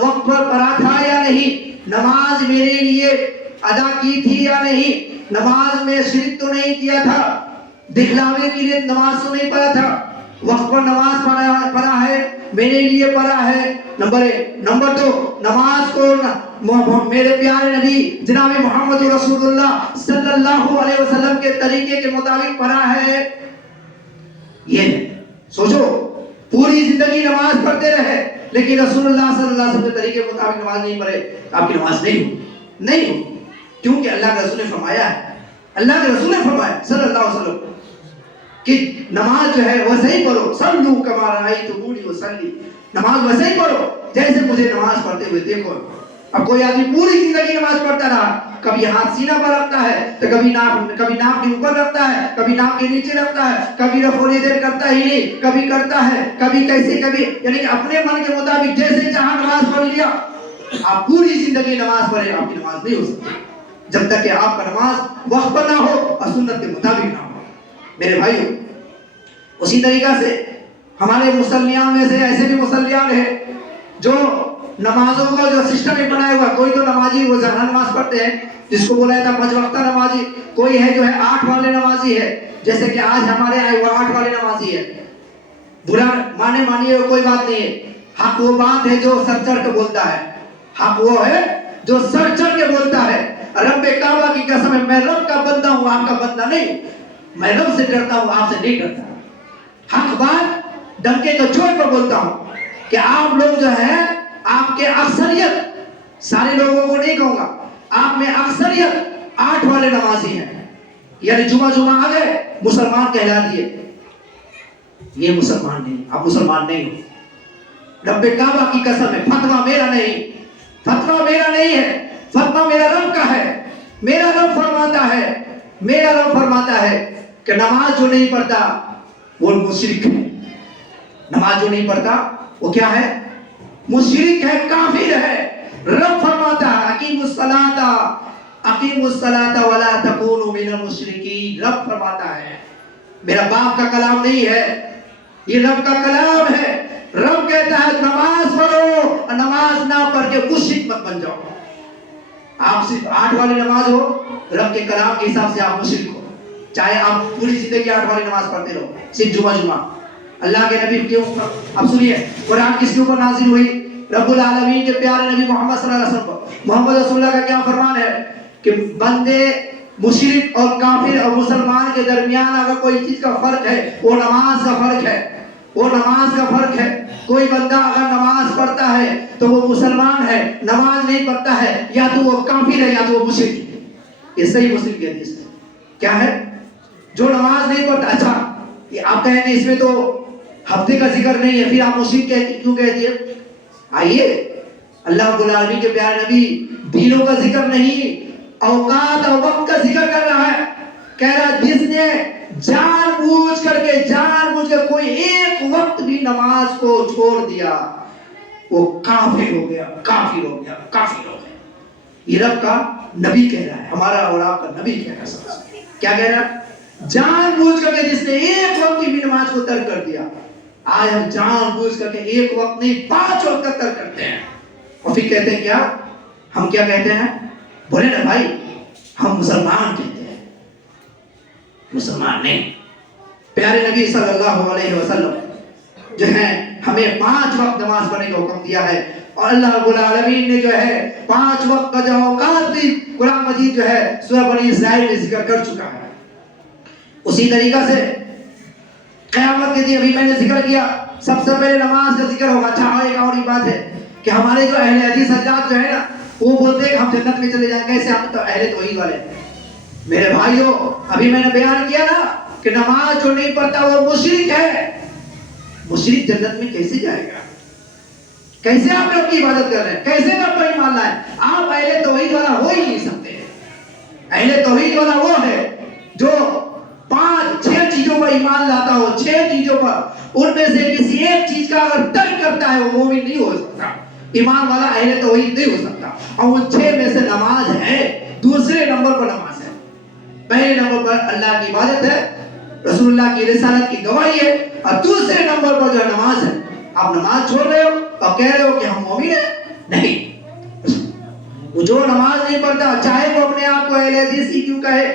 وقت پر پڑھا تھا یا نہیں؟ نماز میرے لیے ادا کی تھی یا نہیں؟ نماز میں شرک تو نہیں کیا تھا؟ دکھلاوے کے لیے نماز تو نہیں پڑھا تھا؟ وقت پر نماز پڑھا ہے، میرے لیے پڑھا ہے؟ نمبر 1۔ نمبر 2، نماز کو میرے پیارے نبی جناب محمد رسول اللہ صلی اللہ علیہ وسلم کے طریقے کے مطابق پڑھا ہے؟ یہ سوچو، پوری زندگی نماز پڑھتے رہے لیکن رسول اللہ صلی اللہ علیہ وسلم کے طریقے کے مطابق نماز نہیں پڑھے، آپ کی نماز نہیں ہوگی، کیونکہ اللہ کے رسول نے فرمایا ہے، اللہ کے رسول نے فرمایا صلی اللہ علیہ وسلم کہ نماز جو ہے ویسے ہی پڑھو، صلو کما رأیتمونی اصلی، نماز ویسے ہی پڑھو جیسے مجھے نماز پڑھتے ہوئے دیکھو۔ اب کوئی آدمی پوری زندگی نماز پڑھتا رہا، کبھی ہاتھ سینہ پر رکھتا ہے تو کبھی ناک کے اوپر رکھتا ہے، کبھی ناک کے نیچے رکھتا ہے، کبھی رفع الیدین کرتا ہی نہیں، کبھی کرتا ہے، کبھی کیسے، کبھی یعنی کہ اپنے من کے مطابق جیسے چاہا نماز پڑھ لیا۔ آپ پوری زندگی نماز پڑھیں، آپ کی نماز نہیں ہو سکتی جب تک کہ آپ کا نماز وقت پر نہ ہو اور سنت کے مطابق نہ ہو۔ میرے بھائیوں، اسی طریقہ سے ہمارے مسلیان میں سے ایسے بھی مسلیان ہیں جو نمازوں کا جو سسٹم ہی بنایا ہوا، کوئی تو نمازی وہ ظہر نماز پڑھتے ہیں جس کو بولا جاتا ہے 5 وقتہ نمازی، کوئی ہے جو ہے 8 والے نمازی ہے، جیسے کہ آج ہمارے آئے وہ 8 والے نمازی ہے۔ برا مانیے کوئی بات نہیں ہے، حق وہ بات ہے جو سر چڑھ کے بولتا ہے، حق وہ ہے جو سر چڑھ کے بولتا ہے۔ رب کعبہ کی قسم ہے، میں رب کا بندہ ہوں، آپ کا بندہ نہیں، میں رب سے ڈرتا ہوں، آپ سے نہیں ڈرتا۔ حق بات ڈنکے کو چوٹ پر بولتا ہوں کہ آپ لوگ جو ہے، آپ کے اکثریت، سارے لوگوں کو نہیں کہوں گا، آپ میں اکثریت 8 والے نمازی ہیں، یعنی جمعہ آ گئے مسلمان کہلا دیے، یہ مسلمان نہیں، آپ مسلمان نہیں ہو۔ رب کعبہ کی قسم ہے، فتویٰ میرا نہیں، فتویٰ میرا نہیں ہے، فتویٰ میرا رب کا ہے۔ میرا رب فرماتا ہے کہ نماز جو نہیں پڑھتا وہ مشرک ہے، نماز جو نہیں پڑھتا وہ کیا ہے؟ مشرک ہے، کافر ہے۔ رب فرماتا ہے اقیموا الصلاۃ ولا تکونوا من المشرکین، رب فرماتا ہے، میرا باپ کا کلام نہیں ہے، یہ رب کا کلام ہے۔ رب کہتا ہے نماز پڑھو، اور نماز نہ پڑھ کے مشرک مت بن جاؤ۔ آپ صرف 8 والی نماز ہو، رب کے کلام کے حساب سے آپ مشرک ہو، چاہے آپ پوری زندگی 8 والی نماز پڑھتے رہو، صرف جمعہ۔ اللہ کے نبی کے اوپر، اب سنیے قرآن کس کے اوپر نازل ہوئی؟ رب العالمین کے پیارے نبی محمد صلی اللہ علیہ وسلم پر۔ محمد رسول اللہ کا کیا فرمان ہے کہ بندے مشرک اور کافر اور مسلمان کے درمیان اگر کوئی چیز کا فرق ہے وہ نماز کا فرق ہے، وہ نماز کا فرق ہے۔ کوئی بندہ اگر نماز پڑھتا ہے تو وہ مسلمان ہے، نماز نہیں پڑھتا ہے یا تو وہ کافر ہے یا تو وہ مشرک ہے۔ یہ صحیح مسلم کی حدیث ہے۔ کیا ہے؟ جو نماز نہیں پڑھتا، اچھا یہ آپ کہیں گے اس میں تو ہفتے کا ذکر نہیں ہے، پھر آپ مشرک کیوں کہہ دیے؟ آئیے، اللہ رب العالمین کے پیارے نبی دینوں کا ذکر نہیں، اوقات اور وقت کا ذکر کر رہا ہے۔ کہہ رہا ہے جس نے جان بوجھ کے کوئی ایک وقت بھی نماز کو چھوڑ دیا وہ کافر ہو گیا، کافر ہو گیا، کافر ہو گیا۔ یہ رب کا نبی کہہ رہا ہے، ہمارا اور آپ کا نبی کہہ رہا ہے۔ کیا کہہ رہا ہے؟ جان بوجھ کر کے جس نے ایک وقت کی بھی نماز کو ترک کر دیا۔ آج ہم جان بوجھ کر کے ایک وقت نہیں 5 وقت کا ترک کرتے ہیں، اور پھر کہتے ہیں کیا؟ ہم کیا کہتے ہیں؟ بولے نا بھائی، ہم مسلمان کہتے ہیں، مسلمان نہیں۔ پیارے نبی صلی اللہ علیہ وسلم جو ہے ہمیں 5 وقت نماز پڑھنے کا حکم دیا ہے، اور اللہ رب العالمین نے جو ہے 5 وقت کا جو اوقات بھی قرآن مجید جو ہے سورہ بنی اسرائیل میں ذکر کر چکا ہے۔ اسی طریقہ سے قیامت کے دن ابھی میں نے ذکر کیا، سب سے پہلے نماز کا ذکر ہوگا۔ اچھا، ایک اور بات ہے کہ ہمارے جو اہل حدیث حضرات جو ہے نا، وہ بولتے ہیں کہ ہم جنت میں چلے جائیں، کیسے؟ ہم تو اہل توحید والے ہیں۔ میرے بھائیوں، ابھی میں نے بیان کیا نا کہ نماز جو نہیں پڑھتا وہ مشرک ہے۔ مشرک جنت میں کیسے جائے گا؟ کیسے آپ رب کی عبادت کر رہے ہیں؟ کیسے رب پر ایمان لائیں؟ آپ اہل توحید والا ہو ہی نہیں سکتے۔ اہل توحید والا وہ ہے جو 5-6 چیزوں پر ایمان لاتا ہو، 6 چیزوں پر، ان میں سے کسی ایک چیز کا اگر ترک کرتا ہے وہ مومن نہیں ہو سکتا، ایمان والا اہل توحید نہیں ہو سکتا۔ اور ان 6 میں سے نماز ہے، دوسرے نمبر پر نماز ہے، پہلے نمبر پر اللہ کی عبادت ہے، رسول اللہ کی رسالت کی گواہی ہے، اور دوسرے نمبر پر جو ہے نماز ہے۔ آپ نماز چھوڑ رہے ہو اور کہہ رہے ہو کہ ہم مومن ہیں؟ نہیں۔ وہ جو نماز نہیں پڑھتا، چاہے وہ اپنے آپ کو اہل حدیث ہی کیوں کہے،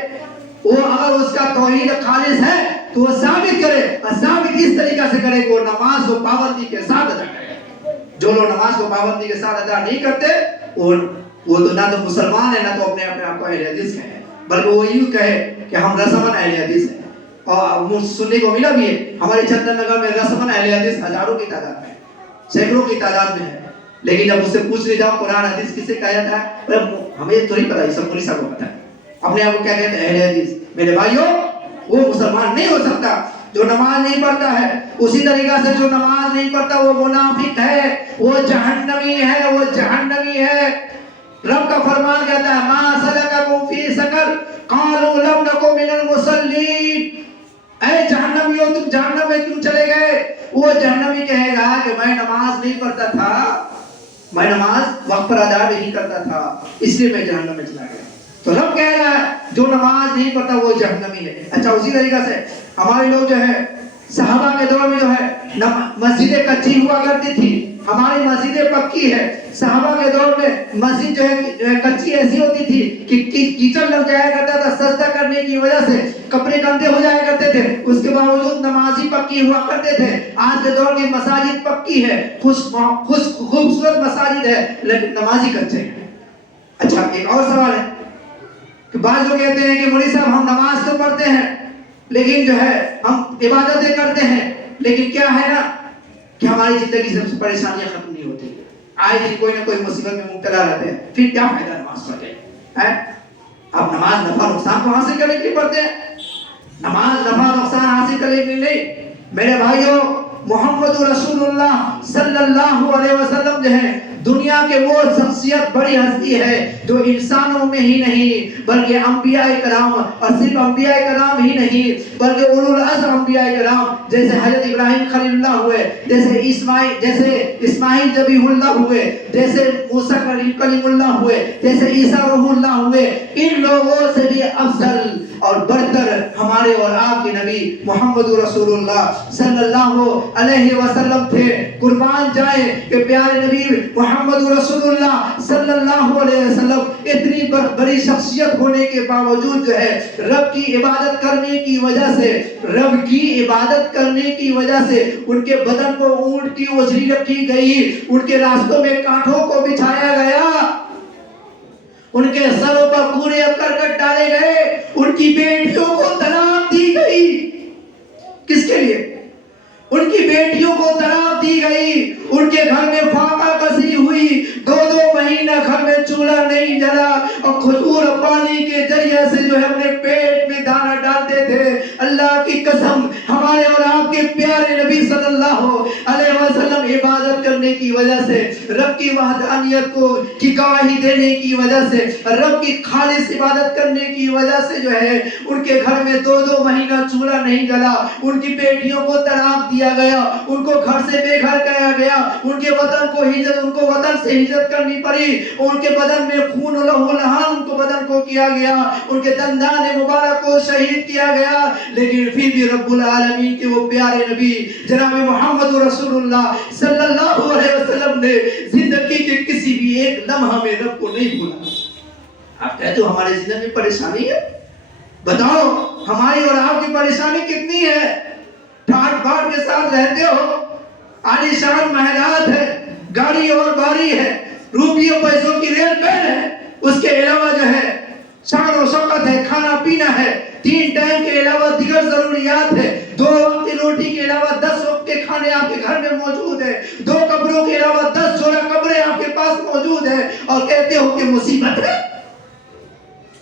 وہ اگر اس کا توحید خالص ہے تو وہ ثابت کرے، اور ثابت اس طریقہ سے کرے کہ وہ نماز کو پابندی کے ساتھ ادا کرے۔ جو لوگ نماز کو پابندی کے ساتھ ادا نہیں کرتے وہ تو نہ تو مسلمان ہے، نہ تو اپنے آپ کو اہل حدیث کہے، بلکہ وہ یوں کہے کہ ہم رسماً اہل حدیث ہیں۔ اور سننے کو ملا بھی ہے، ہمارے چندن نگر میں رسماً اہل حدیث ہزاروں کی تعداد میں، سینکڑوں کی تعداد میں ہے، لیکن جب اس سے پوچھنے جاؤ قرآن حدیث کسے کہا جاتا ہے، ہمیں تو نہیں پتا، یہ سب پولیس کو پتا ہے، اپنے آپ کو کیا کہتے ہیں؟ اہل حدیث۔ میرے بھائیوں، وہ مسلمان نہیں ہو سکتا جو نماز نہیں پڑھتا ہے۔ اسی طریقہ سے جو نماز نہیں پڑھتا وہ منافق ہے، وہ جہنمی ہے، وہ جہنمی ہے۔ رب کا فرمان کہتا ہے ما سلککم فی سقر قالوا لم نک من المصلین، اے جہنمیوں تم جہنم میں کیوں چلے گئے؟ وہ جہنمی کہے گا کہ میں نماز نہیں پڑھتا تھا، میں نماز وقت پر ادا نہیں کرتا تھا، اس لیے میں جہنم میں چلا گیا۔ تو رب کہہ رہا ہے جو نماز نہیں پڑھتا وہ جہنمی ہے۔ اچھا، اسی طریقہ سے ہمارے لوگ جو ہے صحابہ کے دور میں جو ہے مسجدیں کچی ہوا کرتی تھی، ہماری مسجدیں پکی ہے. صحابہ کے دور میں مسجد جو ہے کچی ایسی ہوتی تھی کہ کیچڑ لگ جایا کرتا تھا, سجدہ کرنے کی وجہ سے کپڑے گندے ہو جایا کرتے تھے, اس کے باوجود نمازی پکی ہوا کرتے تھے. آج کے دور کی مساجد پکی ہے, خوبصورت مساجد ہے, لیکن نمازی کچے ہیں. اچھا ایک اور سوال ہے کہ بعض لوگ کہتے ہیں کہ مولوی صاحب ہم نماز تو پڑھتے ہیں لیکن جو ہے ہم عبادتیں کرتے ہیں, لیکن کیا ہے نا کہ ہماری زندگی سے پریشانیاں ختم نہیں ہوتی, آئے دن کوئی نہ کوئی مصیبت میں مبتلا رہتے ہیں. پھر کیا فائدہ نماز پڑھ کے؟ اب نماز نفع نقصان کو حاصل کرنے کے لیے پڑھتے ہیں, نماز نفع نقصان حاصل کرنے کے لیے نہیں. میرے بھائیوں, محمد رسول اللہ صلی اللہ علیہ وسلم جو ہے دنیا کے وہ شخصیت بڑی ہستی ہے جو انسانوں میں ہی نہیں بلکہ انبیاء کرام, اور صرف انبیاء کرام ہی نہیں بلکہ اولو العزم انبیاء کرام جیسے حضرت ابراہیم خلیل اللہ ہوئے, جیسے اسماعیل ذبیح اللہ ہوئے, جیسے موسیٰ کلیم اللہ ہوئے, جیسے عیسیٰ روح اللہ ہوئے, ان لوگوں سے بھی افضل اور برتر ہمارے اور آپ کے نبی محمد رسول اللہ صلی اللہ علیہ وسلم تھے. قربان جائے کہ پیارے نبی محمد رسول اللہ صلی اللہ علیہ وسلم اتنی بڑی شخصیت ہونے کے باوجود جو ہے رب کی عبادت کرنے کی وجہ سے ان کے بدن کو اونٹ کی اجری رکھی گئی, ان کے راستوں میں کانٹوں کو بچھایا گیا, ان کے سروں پر کوڑے کرکٹ ڈالے گئے, ان کی بیٹیوں کو طلاق دی گئی. کس کے لیے؟ ان کی بیٹیوں کو طلاق دی گئی, ان کے گھر میں فاقہ کسی ہوئی, 2 مہینہ گھر میں چولہا نہیں جلا, اور کھجور پانی کے ذریعے سے جو ہے اپنے پیٹ میں دانا ڈالتے تھے. اللہ کی قسم ہمارے اور آپ کے پیارے نبی صلی اللہ علیہ وسلم عبادت کرنے کی وجہ سے, رب کی وحدانیت کی گواہی دینے کی وجہ سے, رب کی خالص عبادت کرنے کی وجہ سے جو ہے ان کے گھر میں 2 مہینہ چولہا نہیں جلا, ان کی بیٹیوں کو طلاق دیا گیا, ان کو گھر سے بے گھر کیا گیا, ان کے ان کو وطن سے ہجرت کرنی پڑی, ان کے بدن میں خون و لہو لہان ان کو بدن کو کیا گیا, ان کے دندان مبارک کو شہید کیا گیا, لیکن پھر بھی رب العالمین کے وہ پیارے نبی جناب محمد رسول اللہ صلی اللہ علیہ وسلم نے زندگی کے کسی بھی ایک لمحہ میں رب کو نہیں بھولا. آپ کہتے ہو ہماری زندگی میں پریشانی ہے, بتاؤ ہماری اور آپ کی پریشانی کتنی ہے؟ ٹھاٹ باٹ کے ساتھ رہتے ہو, عالی شان محلات ہے, گاڑی اور باری ہے, روپیوں پیسوں کی ریل بیل ہے, اس کے علاوہ جو ہے شان و شوکت ہے, کھانا پینا ہے, 3 ٹائم کے علاوہ دیگر ضروریات ہے, 2 وقت کی روٹی کے علاوہ 10 وقت کے کھانے آپ کے گھر میں موجود ہے, 2 قبروں کے علاوہ 10 جوڑا قبریں آپ کے پاس موجود ہے, اور کہتے ہو کہ مصیبت ہے.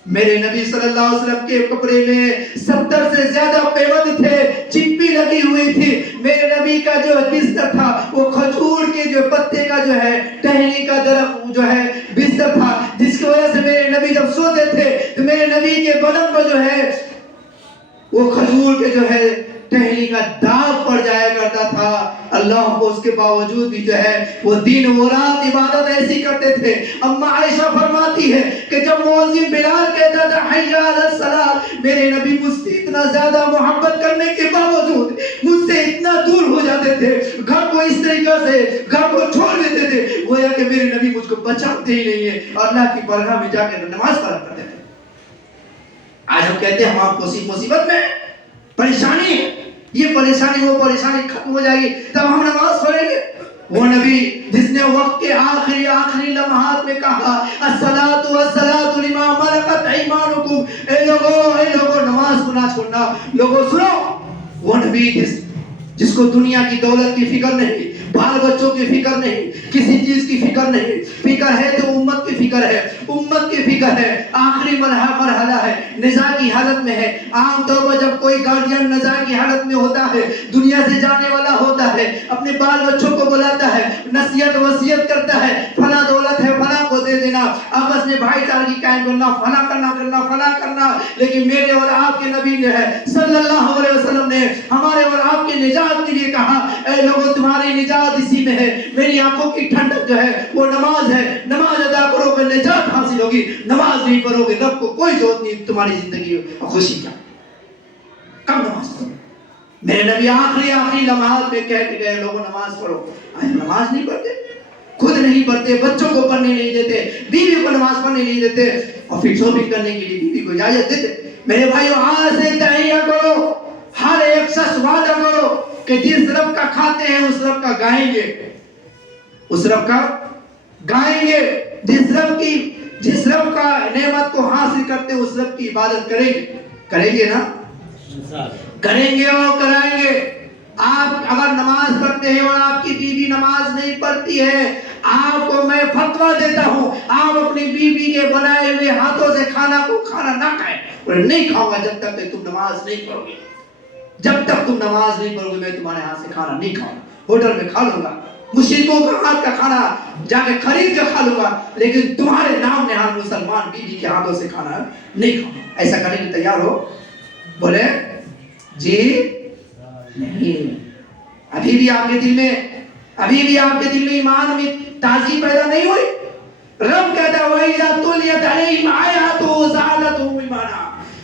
میرے نبی صلی اللہ علیہ وسلم کے کپڑے میں 70 سے زیادہ پیوند تھے, چپی لگی ہوئی تھی. میرے نبی کا جو بستر تھا وہ کھجور کے جو پتے کا جو ہے ٹہنی کا درخت جو ہے بستر تھا, جس کی وجہ سے میرے نبی جب سوتے تھے تو میرے نبی کے بدن پر جو ہے وہ کھجور کے جو ہے ٹہنی کا داغ پڑ جایا کرتا تھا. اللہ کو اس کے باوجود بھی جو ہے وہ دن و رات عبادت ایسی کرتے تھے. اما عائشہ فرماتی ہے کہ جب مؤذن بلال کہتا تھا حی علی الصلاۃ, میرے نبی مجھ سے اتنا زیادہ محبت کرنے کے باوجود مجھ سے اتنا دور ہو جاتے تھے, گھر کو اس طریقہ سے گھر کو چھوڑ دیتے تھے گویا کہ میرے نبی مجھ کو بچاتے ہی نہیں ہے, اور اللہ کی بارگاہ میں جا کے نماز پڑھا کرتے تھے. آج ہم کہتے ہیں ہم مصیبت میں پریشانی ہے, یہ پریشانی وہ پریشانی ختم ہو جائے گی تب ہم نماز پڑھیں گے. وہ نبی جس نے وقت کے آخری لمحات میں کہا الصلاۃ والصلاۃ لما ملکت ایمانکم, اے لوگوں نماز کو نہ چھوڑنا. لوگوں سنو, وہ نبی جس کو دنیا کی دولت کی فکر نہیں, بال بچوں کی فکر نہیں, کسی چیز کی فکر نہیں, فکر ہے تو امت کی فکر ہے, امت کی فکر ہے, آخری مرحلہ ہے, نزاع کی حالت میں ہے. عام طور پر جب کوئی گارڈین نزاع کی حالت میں ہوتا ہے, دنیا سے جانے والا ہوتا ہے, اپنے بال بچوں کو بلاتا ہے, نصیحت وصیت کرتا ہے, فلاں دولت ہے فلاں کو دے دینا, آپس میں بھائی چارگی قائم کرنا, فلاں کرنا. لیکن میرے اور آپ کے نبی نے ہے صلی اللہ علیہ وسلم نے ہمارے اور آپ کے نجات کے لیے کہا, اے لوگوں تمہاری نجات اسی میں ہے, میری آنکھوں کی ٹھنڈک جو ہے وہ نماز ہے, نماز ادا کرو گے نجات حاصل ہوگی, نماز نہیں پڑھو گے رب کو کوئی ضرورت نہیں تمہاری زندگی خوشی کا. کم نماز پڑھو, میرے نبی آخری لمحات میں کہہ کے گئے لوگوں نماز پڑھو. آج نماز نہیں پڑھتے, خود نہیں پڑھتے, بچوں کو پڑھنے نہیں دیتے, بیوی کو نماز پڑھنے نہیں دیتے, اور پھر شاپنگ کرنے کے لیے بیوی کو اجازت دیتے. میرے بھائیو آج سے تہیہ کرو, ہر ایک شخص وعدہ کرو کہ جس رب کا کھاتے ہیں اس رب کا گائیں گے, اس رب کا گائیں گے, جس رب کا نعمت کو حاصل کرتے اس رب کی عبادت کریں گے نا, کریں گے اور کرائیں گے. آپ اگر نماز پڑھتے ہیں اور آپ کی بیوی نماز نہیں پڑھتی ہے, آپ کو میں فتویٰ دیتا ہوں آپ اپنی بیوی کے بنائے ہوئے ہاتھوں سے کھانا نہ کھائیں. اور نہیں کھاؤں گا جب تک کہ تم نماز نہیں پڑھو گے, جب تک تم نماز نہیں پڑھو گے میں تمہارے ہاتھ سے کھانا نہیں کھاؤں گا. ہوٹل میں کھا لوں گا, مشرکوں کا ہاتھ کا کھانا جا کے خرید کے کھا لوں گا, لیکن تمہارے نام نہاد مسلمان بیوی کے ہاتھوں سے کھانا نہیں کھاؤں گا. ایسا کرنے کے تیار ہو؟ بولے جی نہیں. ابھی بھی آپ کے دل میں ایمان میں تازی پیدا نہیں ہوئی. رب کہتا ہے وَإِذَا تُلِيَتْ عَلَيْهِمْ آيَاتُهُ زَادَتْهُمْ ایمانا.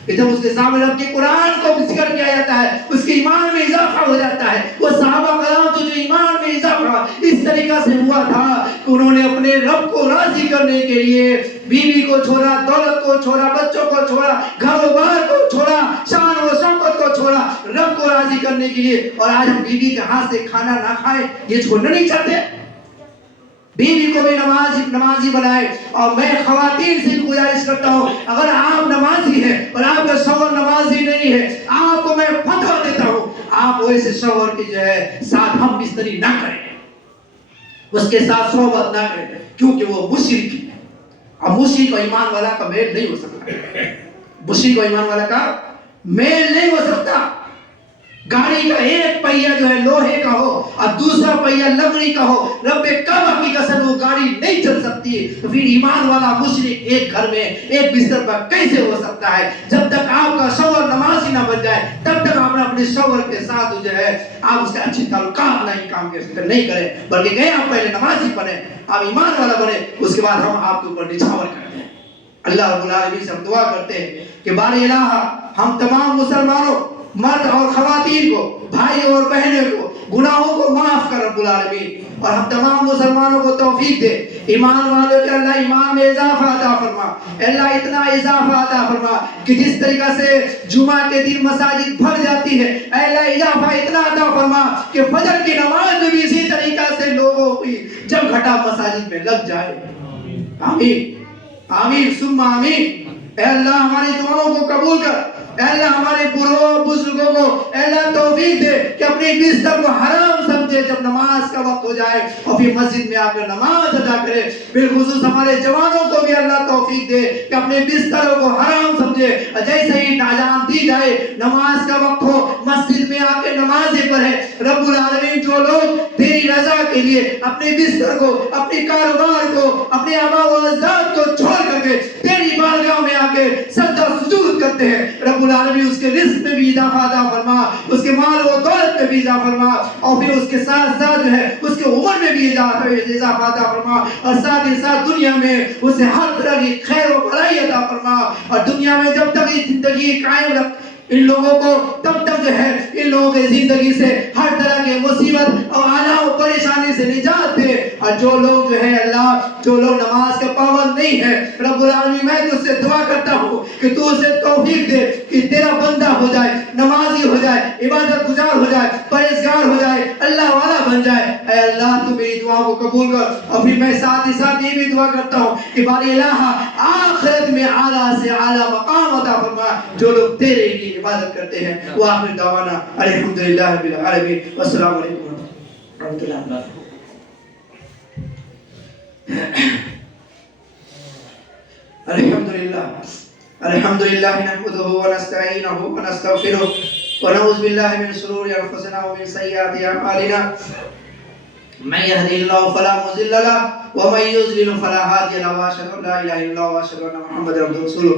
جب اس کے سامنے رب کے قرآن کو ذکر کیا جاتا ہے اس کے ایمان میں اضافہ ہو جاتا ہے. وہ صحابہ کرام تو جو ایمان میں اضافہ اس طریقہ سے ہوا تھا کہ انہوں نے اپنے رب کو راضی کرنے کے لیے بیوی کو چھوڑا, دولت کو چھوڑا, بچوں کو چھوڑا, گھر و بار کو چھوڑا, شان و شوکت کو چھوڑا رب کو راضی کرنے کے لیے. اور آج ہم بیوی کے ہاتھ سے کھانا نہ کھائیں, یہ چھوڑنا نہیں چاہتے. بیوی کو بھی نمازی بنائے. اور میں خواتین سے گزارش کرتا ہوں اگر آپ نمازی ہیں اور آپ کا شوہر نمازی نہیں ہے, آپ کو میں فتویٰ دیتا ہوں آپ ویسے شوہر کے جو ہے ساتھ ہم بستری نہ کریں, اس کے ساتھ صحبت نہ کریں, کیونکہ وہ مشرک ہے. اب مشرک اور ایمان والا کا میل نہیں ہو سکتا, مشرک اور ایمان والا کا میل نہیں ہو سکتا. گاڑی کا ایک پہیہ جو ہے لوہے کا ہو اور دوسرا پہیہ لکڑی کا ہو, رب کعبہ کی قسم وہ گاڑی نہیں چل سکتی. تو پھر ایمان والا مشرک ایک گھر میں ایک بستر پر کیسے ہو سکتا ہے؟ جب تک آپ کا شوہر نمازی نہ بن جائے تب تک آپ اپنے شوہر کے ساتھ جو ہے آپ اس کے اچھی تعلقات نہیں کریں, بلکہ کہیں آپ پہلے نمازی بنے, آپ ایمان والا بنے, اس کے بعد ہم آپ کے اوپر نچھاور کرتے ہیں. اللہ رب العالمین سے ہم دعا کرتے ہیں کہ بار الہ ہم تمام مسلمانوں مرد اور خواتین کو, بھائی اور بہنوں کو گناہوں کو معاف کر رب العالمین, اور ہم تمام مسلمانوں کو توفیق دے. ایمان والوں کے اللہ ایمان میں اضافہ عطا فرما, اللہ اتنا اضافہ عطا فرما کہ جس طریقہ سے جمعہ کے دن مساجد بھر جاتی ہے, اللہ اضافہ اتنا عطا فرما کہ فجر کی نماز میں بھی اسی طریقہ سے لوگوں کی جب گھٹا مساجد میں لگ جائے. آمین آمین ثم آمین. اے اللہ ہماری دعاؤں کو قبول کر, اے اللہ ہمارے بزرگوں کو اے اللہ توفیق دے کہ اپنی بستر کو حرام سمجھے جب نماز کا وقت ہو جائے, اور پھر مسجد میں آ کر نماز ادا کرے. بالخصوص ہمارے جوانوں کو بھی اللہ توفیق دے کہ اپنے بستروں کو حرام سمجھے, جیسے ہی اذان دی جائے نماز کا وقت ہو مسجد میں آ کے نمازیں پڑھے. رب العالمین جو لوگ تیری رضا کے لیے اپنے بستر کو, اپنے کاروبار کو, اپنے آبا و اجداد کو چھوڑ کر کے تیری بارگاہ میں آ کے سجدہ سجود کرتے ہیں, رب العالمین اس کے رزق میں بھی اضافہ عطا فرما, اس کے مال و دولت میں بھی اضافہ فرما, اور پھر اس کے ساتھ ساتھ جو ہے اس کے عمر میں بھی اضافہ عطا فرما, اور ساتھ ہی ساتھ دنیا میں اسے ہر طرح کی خیر و بھلائی عطا فرما. اور دنیا میں جب تک یہ زندگی قائم رکھ ان لوگوں کو تب تک جو ہے ان لوگوں کی زندگی سے ہر طرح کے مصیبت اور آلام و پریشانی سے نجات دے. اور جو لوگ جو ہے اللہ جو لوگ نماز کا پابند نہیں ہے, رب العالمین میں تجھ سے دعا کرتا ہوں کہ تو اسے توفیق دے کہ تیرا بندہ ہو جائے, نمازی ہو جائے, عبادت گزار ہو جائے, پرہیزگار ہو جائے, اللہ والا بن جائے. اے اللہ تو میری دعاؤں کو قبول کر. اور پھر میں ساتھ ہی ساتھ یہ بھی دعا کرتا ہوں کہ باری الہ آخرت میں اعلیٰ سے اعلیٰ مقام عطا فرما جو لوگ تیرے لیے عبادت کرتے ہیں. وآخر دعوانا الحمدللہ رب العالمین والسلام علیکم ورحمۃ اللہ وبرکاتہ. الحمد للہ نحمده ونستعینه ونستغفره ونعوذ باللہ من شرور انفسنا ومن سیئات اعمالنا. من يهده الله فلا مضل له ومن يضلل فلا هادي له واشهد ان لا اله الا الله واشهد ان محمدا عبده ورسوله.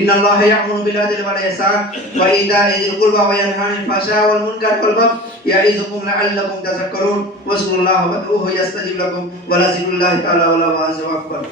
ان الله يأمر بالعدل والاحسان وايتاء ذي القربى وينهى عن الفحشاء والمنكر والبغي يعظكم لعلكم تذكرون. واذكروا الله وادعوه يستجب لكم ولذكر الله تعالى اكبر.